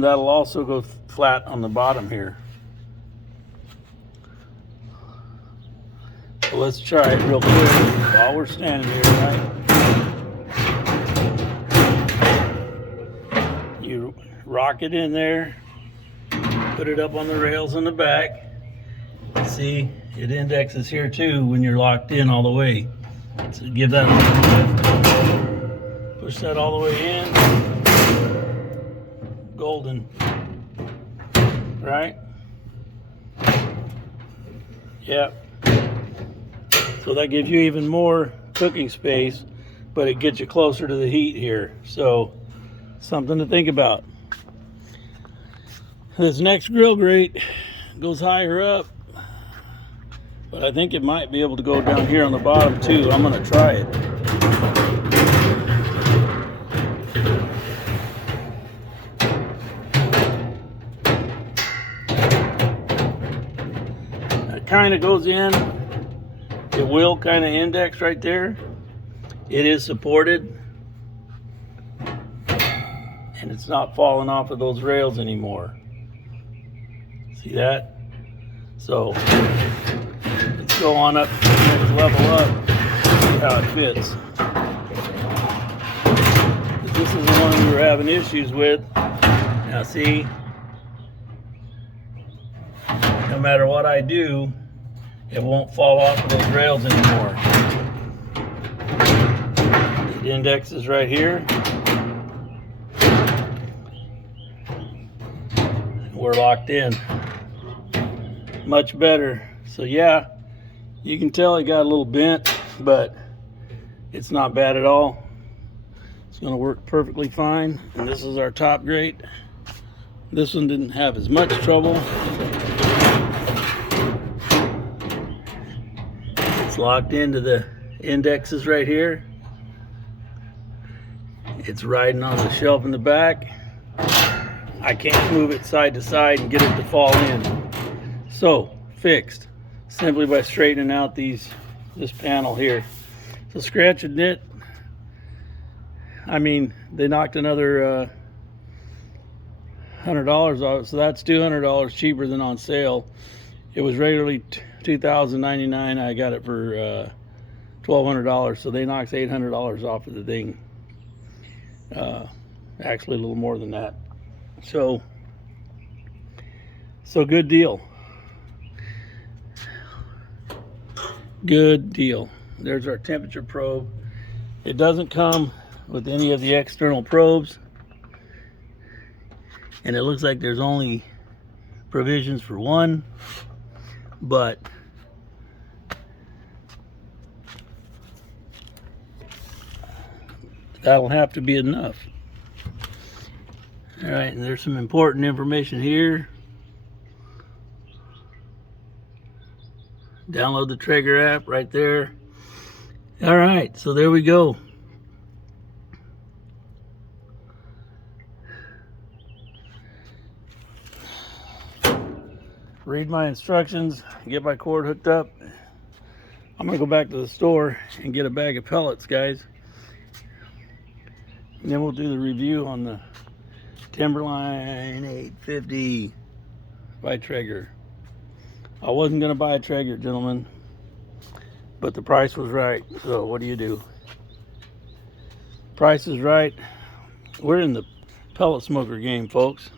that'll also go flat on the bottom here. So let's try it real quick while we're standing here, right? You rock it in there, put it up on the rails in the back. See, it indexes here too when you're locked in all the way. So give that a little lift. Push that all the way in. Golden. Right? Yep. So that gives you even more cooking space, but it gets you closer to the heat here. So something to think about. This next grill grate goes higher up, but I think it might be able to go down here on the bottom too. I'm going to try it. It kind of goes in. It will kind of index right there. It is supported, and it's not falling off of those rails anymore. See that? So let's go on up to the next level up, see how it fits. This is the one we were having issues with. Now see, no matter what I do, it won't fall off of those rails anymore. It indexes right here. We're locked in. Much better. So yeah, You can tell it got a little bent, but it's not bad at all. It's going to work perfectly fine. And this is our top grate. This one didn't have as much trouble. It's locked into the indexes right here. It's riding on the shelf in the back. I can't move it side to side and get it to fall in. So, fixed simply by straightening out this panel here. So scratch and knit, I mean, they knocked another $100 off, so that's $200 cheaper than on sale. It was regularly $2,099. I got it for $1,200, so they knocked $800 off of the thing. Actually, a little more than that. So good deal. Good deal. There's our temperature probe. It doesn't come with any of the external probes, and it looks like there's only provisions for one, but that'll have to be enough. All right, and there's some important information here. Download the Treager app right there. All right, so there we go. Read my instructions, get my cord hooked up. I'm gonna go back to the store and get a bag of pellets, guys. And then we'll do the review on the Timberline 850 by Treager. I wasn't gonna buy a Treager, gentlemen, but the price was right. So what do? Price is right. We're in the pellet smoker game, folks.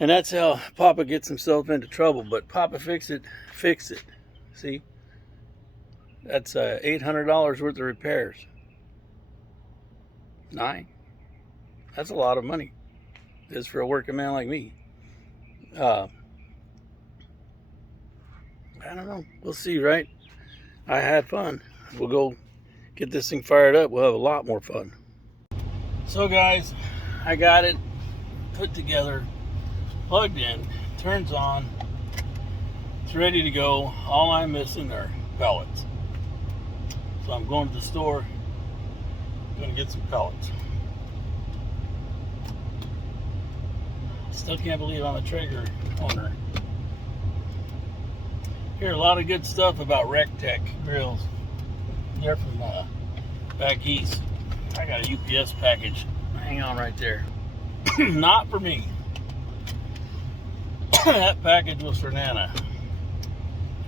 And that's how Papa gets himself into trouble. But Papa fix it. See? That's $800 worth of repairs. 9. That's a lot of money. It's for a working man like me. I don't know. We'll see, right? I had fun. We'll go get this thing fired up. We'll have a lot more fun. So guys, I got it put together, plugged in, turns on, it's ready to go. All I'm missing are pellets. So I'm going to the store, going to get some pellets. Still can't believe I'm a Treager owner. Hear a lot of good stuff about RecTech grills. They're from back east. I got a UPS package. Hang on right there. Not for me. That package was for Nana.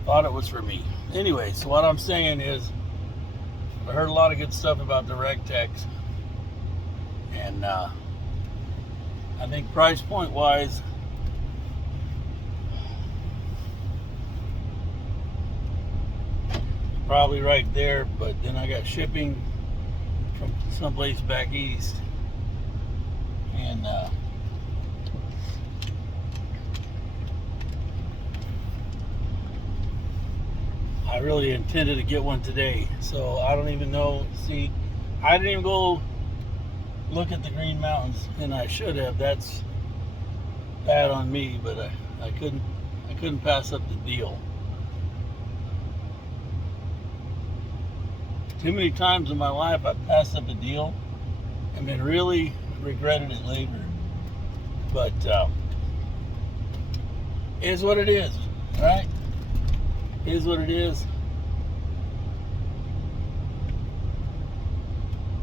Thought it was for me. Anyway, so what I'm saying is, I heard a lot of good stuff about the RecTechs, and I think price point wise, probably right there, but then I got shipping from someplace back east, and I really intended to get one today, so I don't even know. See, I didn't even go look at the Green Mountains, and I should have. That's bad on me, but I couldn't pass up the deal. Too many times in my life I've passed up a deal and then really regretted it later. But it is what it is, right? It is what it is.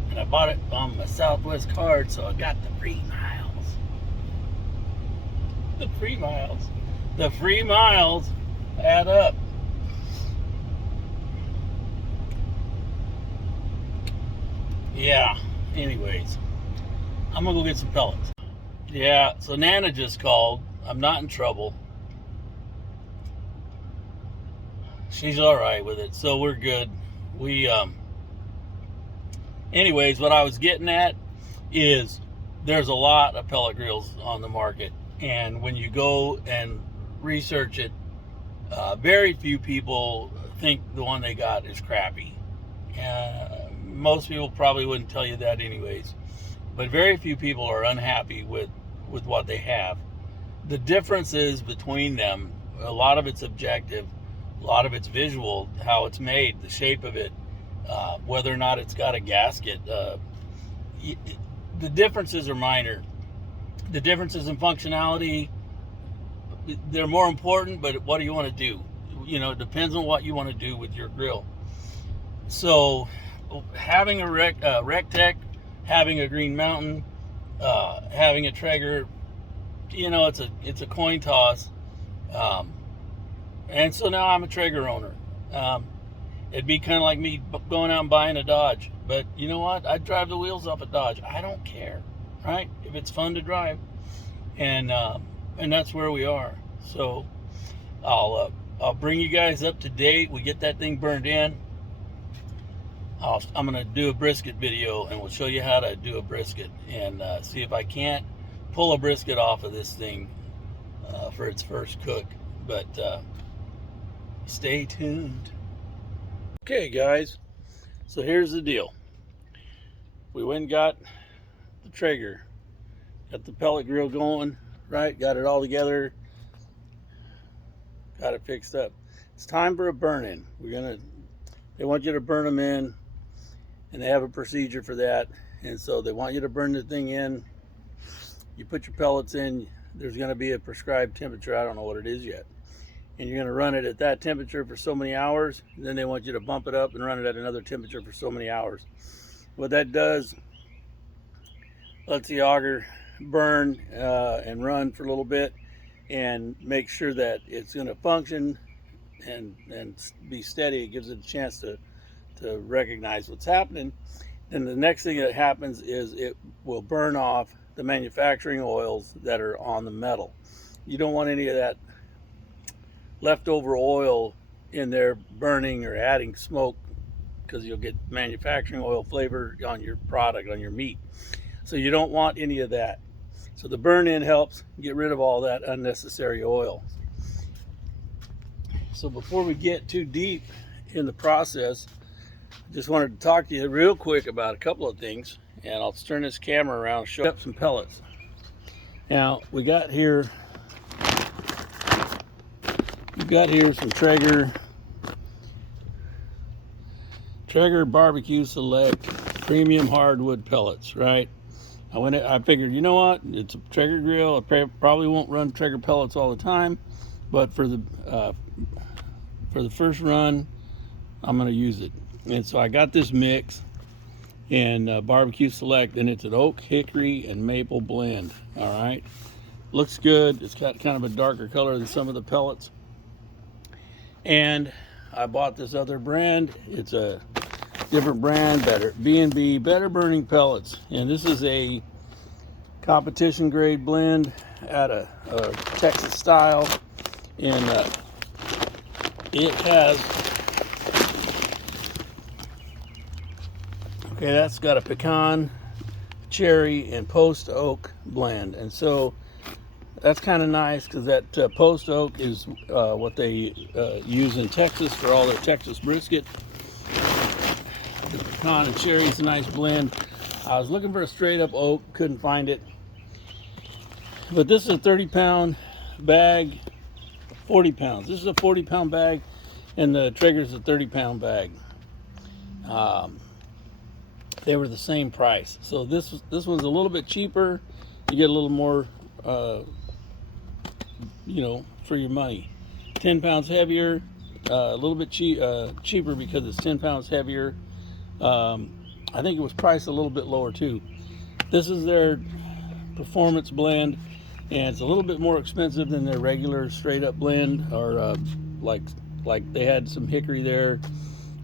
And I bought it on my Southwest card, so I got the free miles. The free miles. The free miles add up. Yeah, anyways, I'm gonna go get some pellets. Yeah, so Nana just called. I'm not in trouble. She's all right with it, so we're good. Anyways, what I was getting at is there's a lot of pellet grills on the market, and when you go and research it, very few people think the one they got is crappy. Most people probably wouldn't tell you that anyways, but very few people are unhappy with what they have. The differences between them, a lot of it's objective, a lot of it's visual, how it's made, the shape of it, whether or not it's got a gasket. The differences are minor. The differences in functionality, they're more important, but what do you want to do? You know, it depends on what you want to do with your grill. So having a Rectech, having a Green Mountain, having a Treager, you know, it's a coin toss. And so now I'm a Treager owner. It'd be kind of like me going out and buying a Dodge, but you know what? I'd drive the wheels off a Dodge. I don't care, right? If it's fun to drive, and that's where we are. So I'll bring you guys up to date. We get that thing burned in. I'm gonna do a brisket video, and we'll show you how to do a brisket, and see if I can't pull a brisket off of this thing for its first cook. But stay tuned. Okay, guys. So here's the deal. We went and got the Treager, got the pellet grill going, right? Got it all together, got it fixed up. It's time for a burn-in. They want you to burn them in, and they have a procedure for that. And so they want you to burn the thing in. You put your pellets in. There's going to be a prescribed temperature. I don't know what it is yet. And you're going to run it at that temperature for so many hours. Then they want you to bump it up and run it at another temperature for so many hours. What that does, lets the auger burn and run for a little bit, and make sure that it's going to function and be steady. It gives it a chance to recognize what's happening. And the next thing that happens is it will burn off the manufacturing oils that are on the metal. You don't want any of that leftover oil in there burning or adding smoke, because you'll get manufacturing oil flavor on your product, on your meat. So you don't want any of that. So the burn-in helps get rid of all that unnecessary oil. So before we get too deep in the process, I just wanted to talk to you real quick about a couple of things, and I'll turn this camera around and show up some pellets. Now we got here some Treager Barbecue Select Premium Hardwood Pellets, right? I figured, you know what? It's a Treager grill. I probably won't run Treager pellets all the time, but for the first run, I'm going to use it. And so I got this mix in Barbecue Select, and it's an oak, hickory, and maple blend. All right, looks good. It's got kind of a darker color than some of the pellets. And I bought this other brand. It's a different brand, B&B Better Burning Pellets, and this is a competition grade blend at a Texas style, and it has, okay, that's got a pecan, cherry, and post oak blend. And so that's kind of nice, because that post oak is what they use in Texas for all their Texas brisket. The pecan and cherry is a nice blend. I was looking for a straight up oak, couldn't find it. But this is a 30-pound bag, 40 pounds. This is a 40-pound bag, and the Treager's a 30-pound bag. They were the same price. So this one's a little bit cheaper. You get a little more, you know, for your money. 10 pounds heavier, a little bit cheaper because it's 10 pounds heavier. I think it was priced a little bit lower too. This is their performance blend, and it's a little bit more expensive than their regular straight up blend, or like they had some hickory there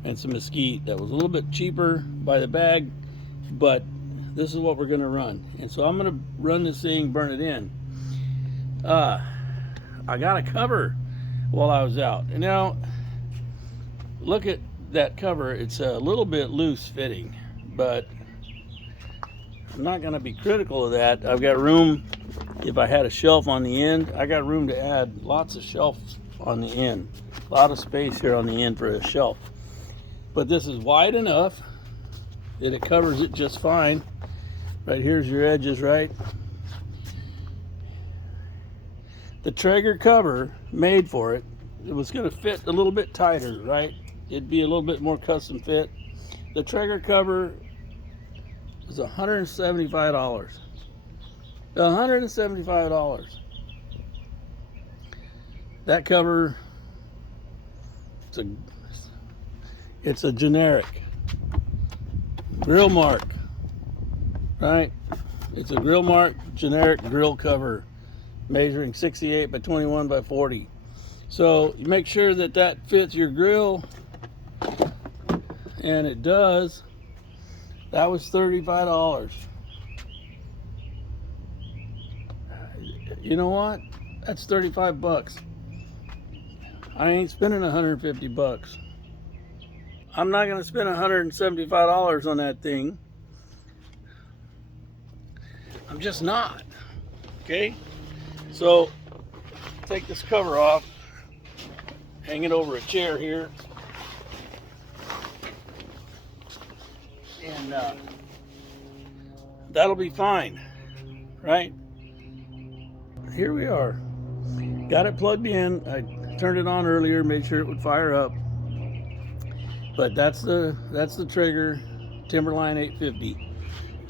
and some mesquite that was a little bit cheaper by the bag, but this is what we're going to run. And so I'm going to run this thing, burn it in. I got a cover while I was out, and now look at that cover. It's a little bit loose fitting, but I'm not going to be critical of that. I've got room. If I had a shelf on the end, I got room to add lots of shelves on the end. A lot of space here on the end for a shelf. But this is wide enough that it covers it just fine. Right here's your edges, right? The Treager cover made for it, it was going to fit a little bit tighter, right? It'd be a little bit more custom fit. The Treager cover is $175. $175. That cover, it's a generic grill mark, right? It's a grill mark generic grill cover measuring 68 by 21 by 40. So you make sure that that fits your grill, and it does. That was $35. You know what? That's 35 bucks. I ain't spending 150 bucks. I'm not gonna spend $175 on that thing. I'm just not. Okay? So take this cover off, hang it over a chair here, and that'll be fine, right? Here we are. Got it plugged in. I turned it on earlier, made sure it would fire up. But that's the Treager Timberline 850.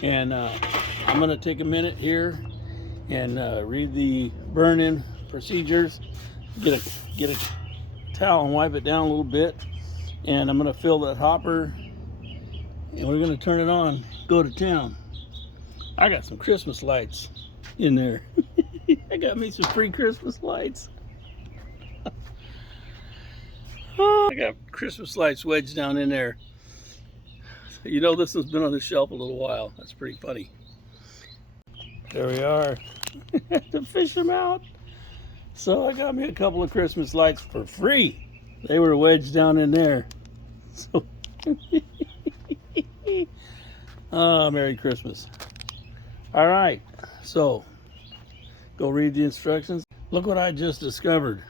And I'm gonna take a minute here and read the burn-in procedures. Get a towel and wipe it down a little bit. And I'm gonna fill that hopper, and we're gonna turn it on, go to town. I got some Christmas lights in there. I got me some free Christmas lights. I got Christmas lights wedged down in there. You know, this has been on the shelf a little while. That's pretty funny. There we are. To fish them out. So I got me a couple of Christmas lights for free. They were wedged down in there. So oh, Merry Christmas. All right, so go read the instructions. Look what I just discovered.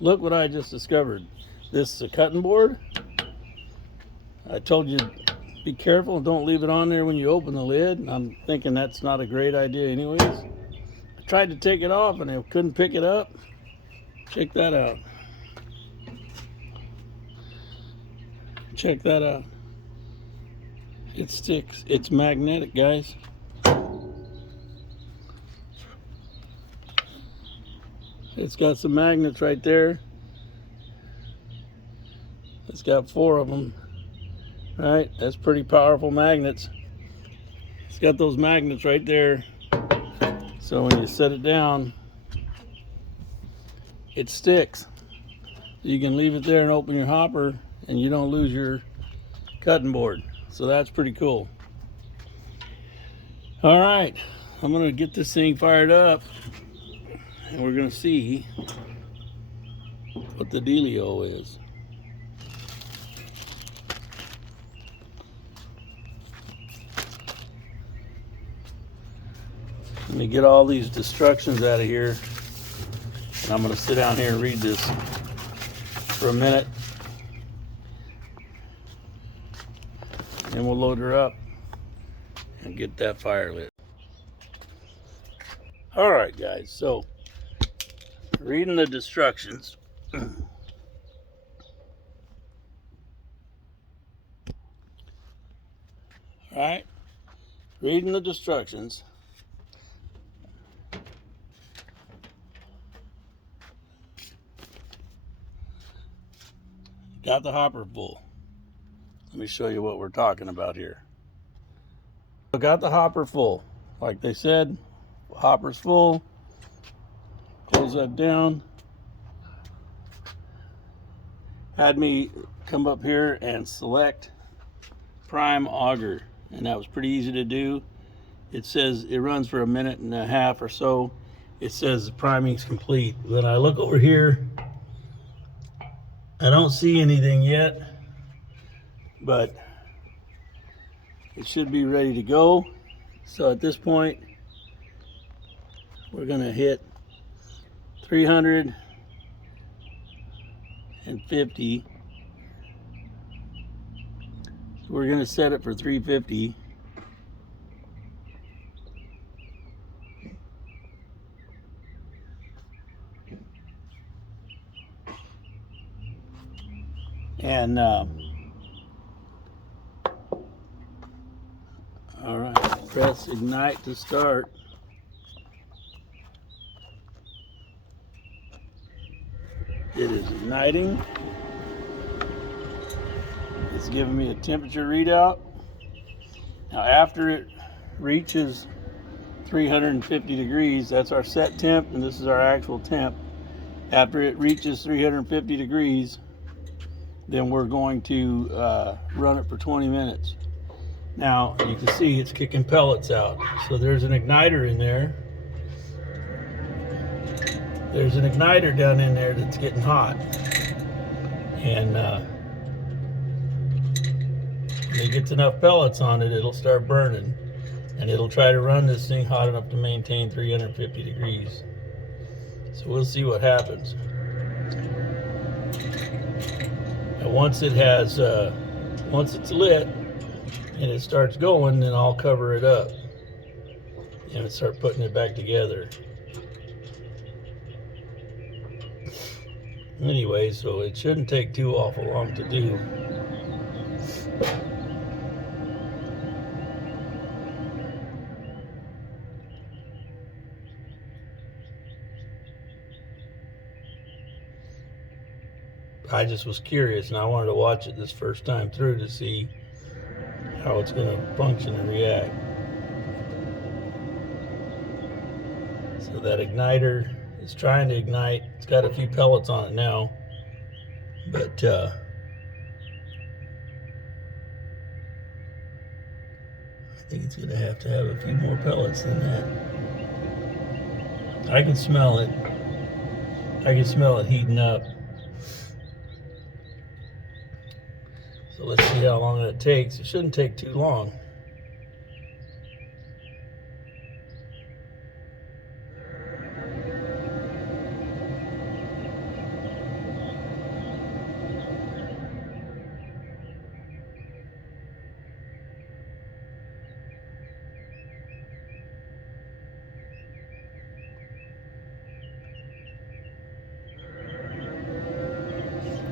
Look what I just discovered. This is a cutting board. I told you, be careful, don't leave it on there when you open the lid. And I'm thinking that's not a great idea anyways. I tried to take it off and I couldn't pick it up. Check that out. Check that out. It sticks. It's magnetic, guys. It's got some magnets right there. It's got 4 of them. Right? That's pretty powerful magnets. It's got those magnets right there. So when you set it down, it sticks. You can leave it there and open your hopper and you don't lose your cutting board. So that's pretty cool. All right, I'm gonna get this thing fired up and we're gonna see what the dealio is. Let me get all these distractions out of here. And I'm gonna sit down here and read this for a minute. And we'll load her up and get that fire lit. All right, guys, so reading the instructions. All right, reading the instructions. Got the hopper full. Let me show you what we're talking about here. I got the hopper full. Like they said, hopper's full. Close that down. Had me come up here and select prime auger, and that was pretty easy to do. It says it runs for 1.5 minutes or so. It says the priming's complete. Then I look over here. I don't see anything yet, but it should be ready to go. So at this point, we're gonna hit 300 350. We're going to set it for 350. And all right, press ignite to start. It is igniting. It's giving me a temperature readout. Now after it reaches 350 degrees, that's our set temp, and this is our actual temp. After it reaches 350 degrees, then we're going to run it for 20 minutes. Now you can see it's kicking pellets out. So there's an igniter in there. There's an igniter down in there that's getting hot. And when it gets enough pellets on it, it'll start burning. And it'll try to run this thing hot enough to maintain 350 degrees. So we'll see what happens. And once it has, once it's lit and it starts going, then I'll cover it up and start putting it back together. Anyway, so it shouldn't take too awful long to do. I just was curious, and I wanted to watch it this first time through to see how it's going to function and react. So that igniter is trying to ignite. It's got a few pellets on it now, but I think it's going to have a few more pellets than that. I can smell it. I can smell it heating up. So let's see how long that takes. It shouldn't take too long.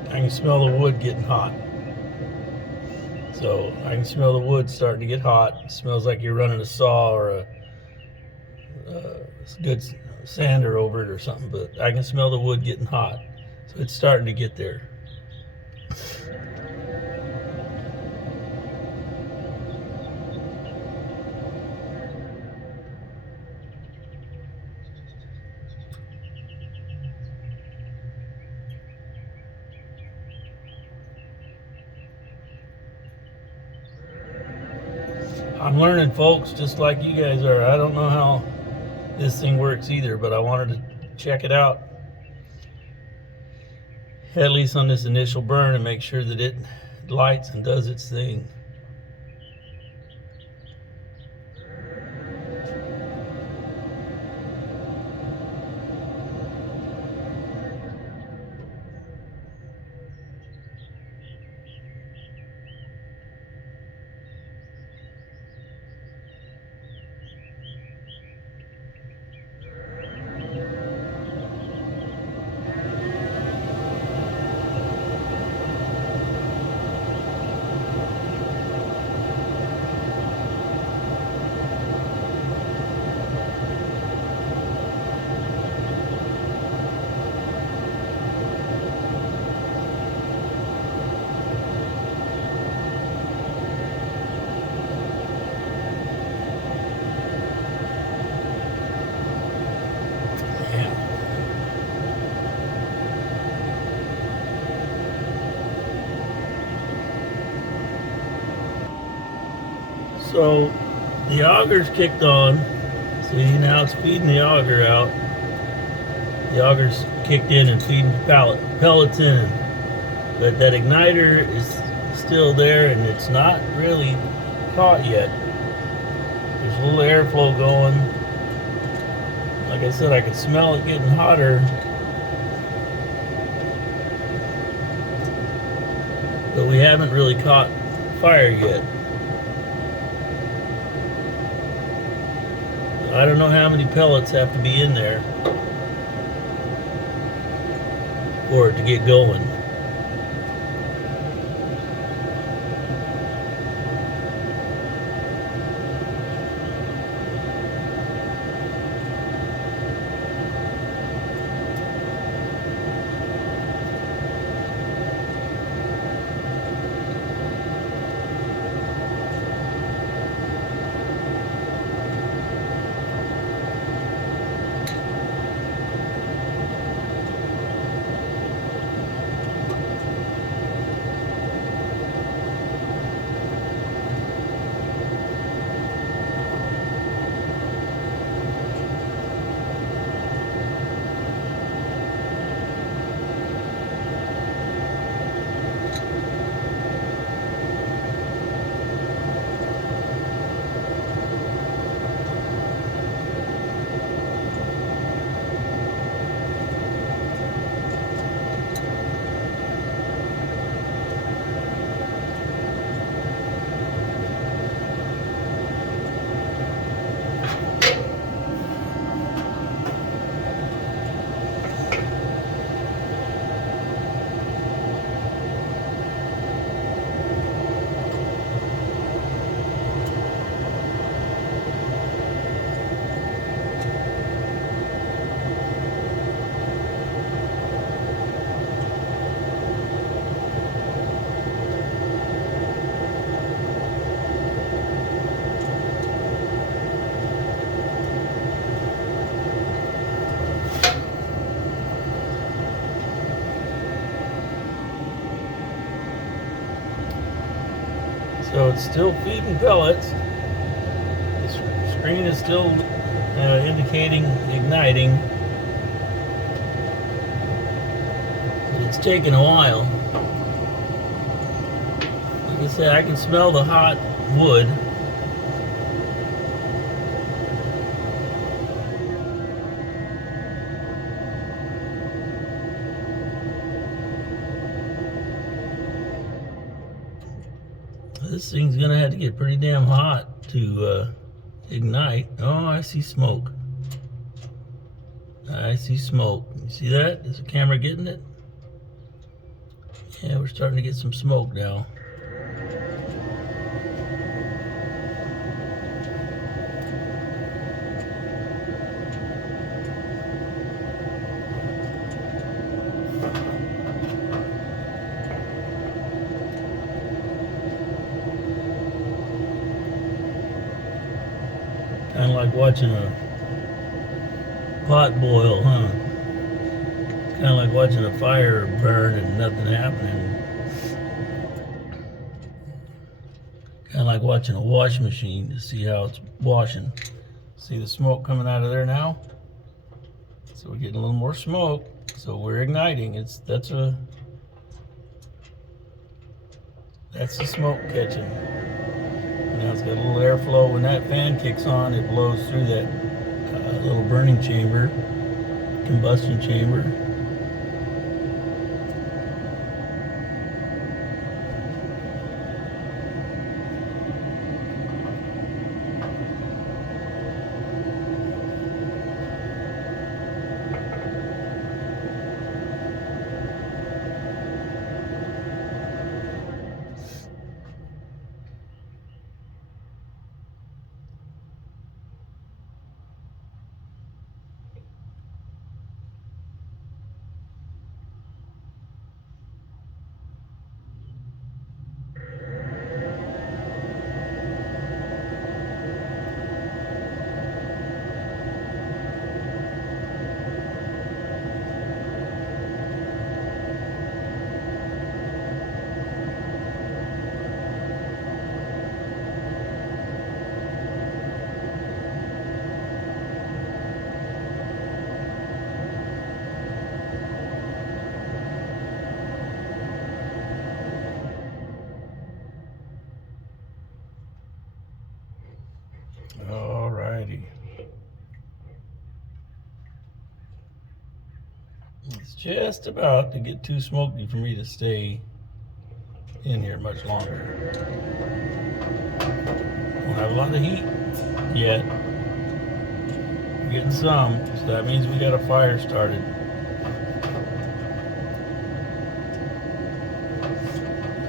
I can smell the wood getting hot. So I can smell the wood starting to get hot. It smells like you're running a saw or a good sander over it or something, but I can smell the wood getting hot. So it's starting to get there. I'm learning, folks, just like you guys are. I don't know how this thing works either, but I wanted to check it out, at least on this initial burn, and make sure that it lights and does its thing. So the auger's kicked on. See, now it's feeding the auger out. The auger's kicked in and feeding pellets in. But that igniter is still there and it's not really caught yet. There's a little airflow going. Like I said, I can smell it getting hotter. we haven't really caught fire yet. I don't know how many pellets have to be in there for it to get going. So it's still feeding pellets. The screen is still indicating igniting. It's taking a while. Like I said, I can smell the hot wood. This thing's gonna have to get pretty damn hot to ignite. Oh, I see smoke. I see smoke. You see that? Is the camera getting it? Yeah, we're starting to get some smoke now. Kind of like watching a pot boil, huh? It's kind of like watching a fire burn and nothing happening. Kind of like watching a wash machine to see how it's washing. See the smoke coming out of there now? So we're getting a little more smoke. So we're igniting. That's the smoke catching. Now it's got a little airflow. When that fan kicks on, it blows through that little burning chamber, combustion chamber. Alrighty. It's just about to get too smoky for me to stay in here much longer. Don't have a lot of heat yet. We're getting some, so that means we got a fire started.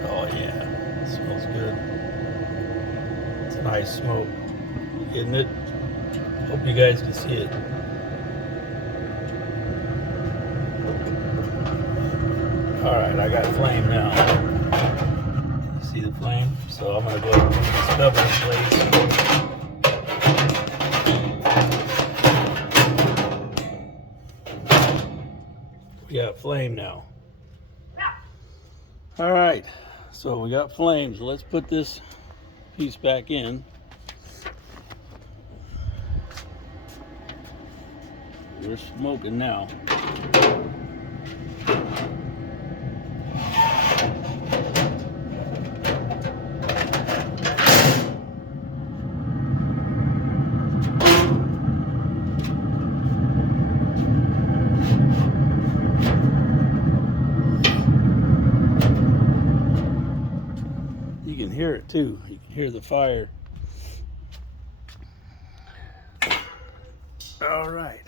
Oh yeah, it smells good. It's a nice smoke, isn't it? Hope you guys can see it. Alright, I got flame now. You see the flame? So I'm going to go ahead and put this cover in place. We got flame now. Alright, so we got flames. Let's put this piece back in. We're smoking now. You can hear it too. You can hear the fire. All right.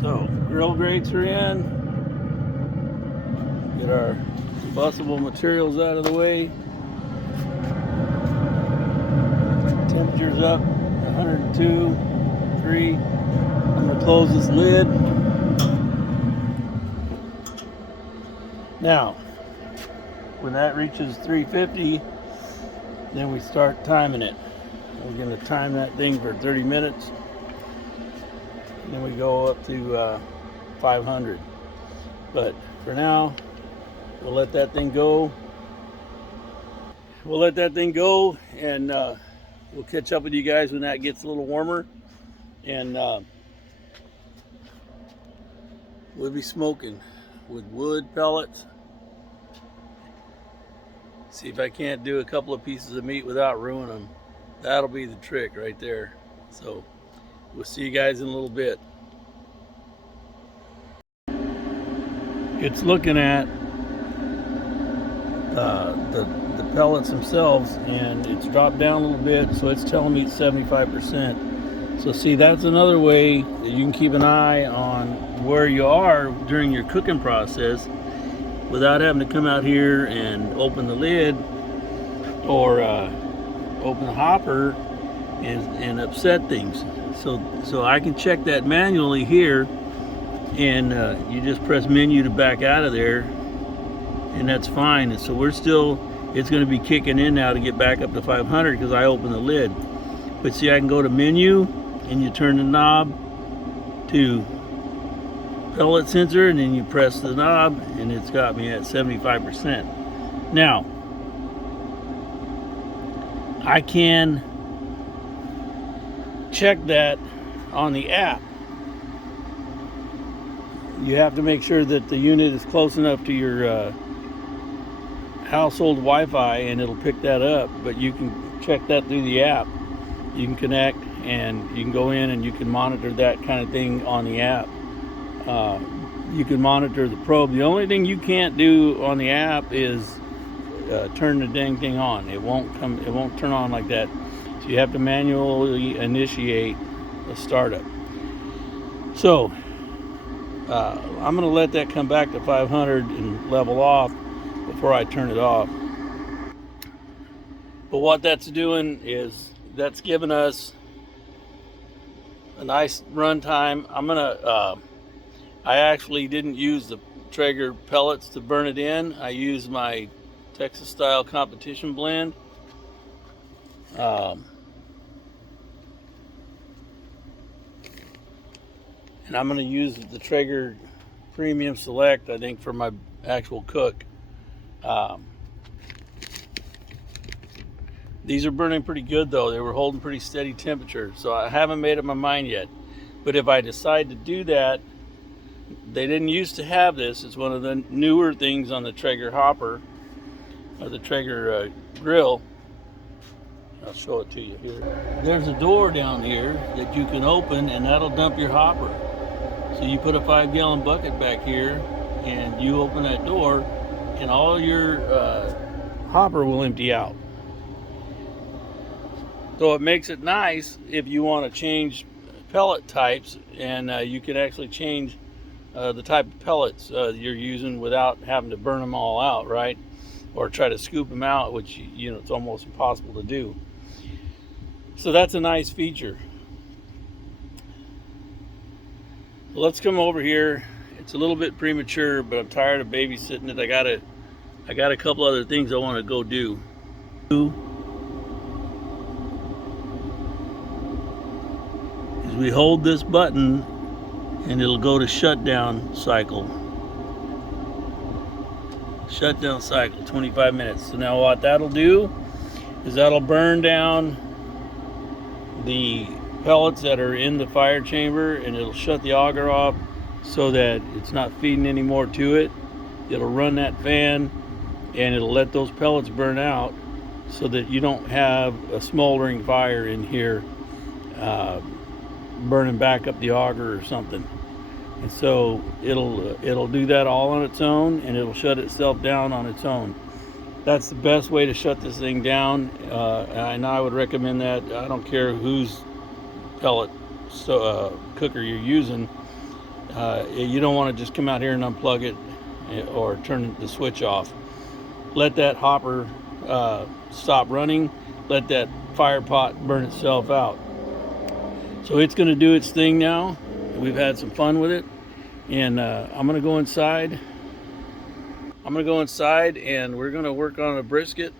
So, grill grates are in. Get our combustible materials out of the way. Temperature's up, 102, 3. I'm going to close this lid. Now, when that reaches 350, then we start timing it. We're going to time that thing for 30 minutes. Then we go up to 500. But for now, we'll let that thing go. We'll let that thing go, and we'll catch up with you guys when that gets a little warmer. And we'll be smoking with wood pellets. See if I can't do a couple of pieces of meat without ruining them. That'll be the trick right there. So we'll see you guys in a little bit. It's looking at the pellets themselves, and it's dropped down a little bit, so it's telling me it's 75%. So see, that's another way that you can keep an eye on where you are during your cooking process without having to come out here and open the lid or open the hopper and upset things. So I can check that manually here, and you just press menu to back out of there, and that's fine. And so we're still, it's going to be kicking in now to get back up to 500 because I opened the lid. But see, I can go to menu, and you turn the knob to pellet sensor, and then you press the knob, and it's got me at 75%. Now, I can check that on the app. You have to make sure that the unit is close enough to your household Wi-Fi, and it'll pick that up. But you can check that through the app. You can connect, and you can go in and you can monitor that kind of thing on the app. You can monitor the probe. The only thing you can't do on the app is turn the dang thing on. It won't turn on like that. So you have to manually initiate a startup. So I'm going to let that come back to 500 and level off before I turn it off. But what that's doing is that's giving us a nice run time. I actually didn't use the Treager pellets to burn it in. I used my Texas style competition blend. And I'm going to use the Treager Premium Select, I think, for my actual cook. These are burning pretty good though. They were holding pretty steady temperature, so I haven't made up my mind yet. But if I decide to do that, they didn't used to have this. It's one of the newer things on the Treager hopper, or the Treager grill. I'll show it to you here. There's a door down here that you can open, and that'll dump your hopper. So you put a 5-gallon bucket back here, and you open that door, and all your hopper will empty out. So it makes it nice if you want to change pellet types, and you can actually change the type of pellets you're using without having to burn them all out, right? Or try to scoop them out, which, you know, it's almost impossible to do. So that's a nice feature. Let's come over here. It's a little bit premature, but I'm tired of babysitting it. I got a couple other things I want to go do. Is we hold this button and it'll go to shutdown cycle. Shutdown cycle, 25 minutes. So now what that'll do is that'll burn down the pellets that are in the fire chamber, and it'll shut the auger off so that it's not feeding any more to it. It'll run that fan and it'll let those pellets burn out so that you don't have a smoldering fire in here burning back up the auger or something. And so it'll do that all on its own, and it'll shut itself down on its own. That's the best way to shut this thing down, and I would recommend that. I don't care whose pellet cooker you're using. You don't want to just come out here and unplug it or turn the switch off. Let that hopper stop running. Let that fire pot burn itself out. So it's going to do its thing now. We've had some fun with it, and I'm going to go inside. And we're going to work on a brisket.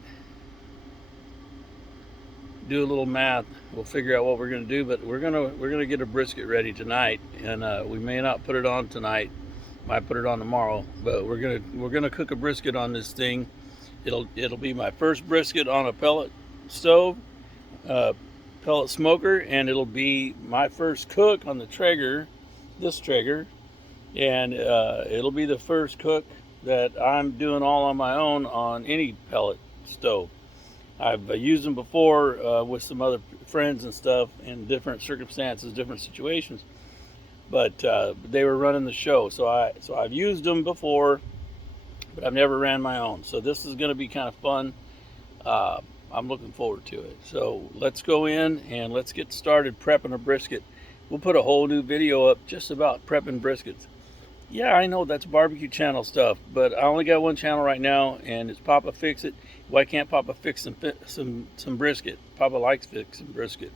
Do a little math. We'll figure out what we're going to do, but we're going to get a brisket ready tonight, and we may not put it on tonight. Might put it on tomorrow, but we're going to cook a brisket on this thing. It'll be my first brisket on a pellet stove, pellet smoker, and it'll be my first cook on the Treager, this Treager, and it'll be the first cook that I'm doing all on my own on any pellet stove. I've used them before with some other friends and stuff in different circumstances, different situations, but they were running the show, so I've used them before, but I've never ran my own. So this is going to be kind of fun. I'm looking forward to it. So let's go in and let's get started prepping a brisket. We'll put a whole new video up just about prepping briskets. Yeah, I know that's barbecue channel stuff, but I only got one channel right now, and it's Papa Fix It. Why can't Papa fix some brisket? Papa likes fixing brisket.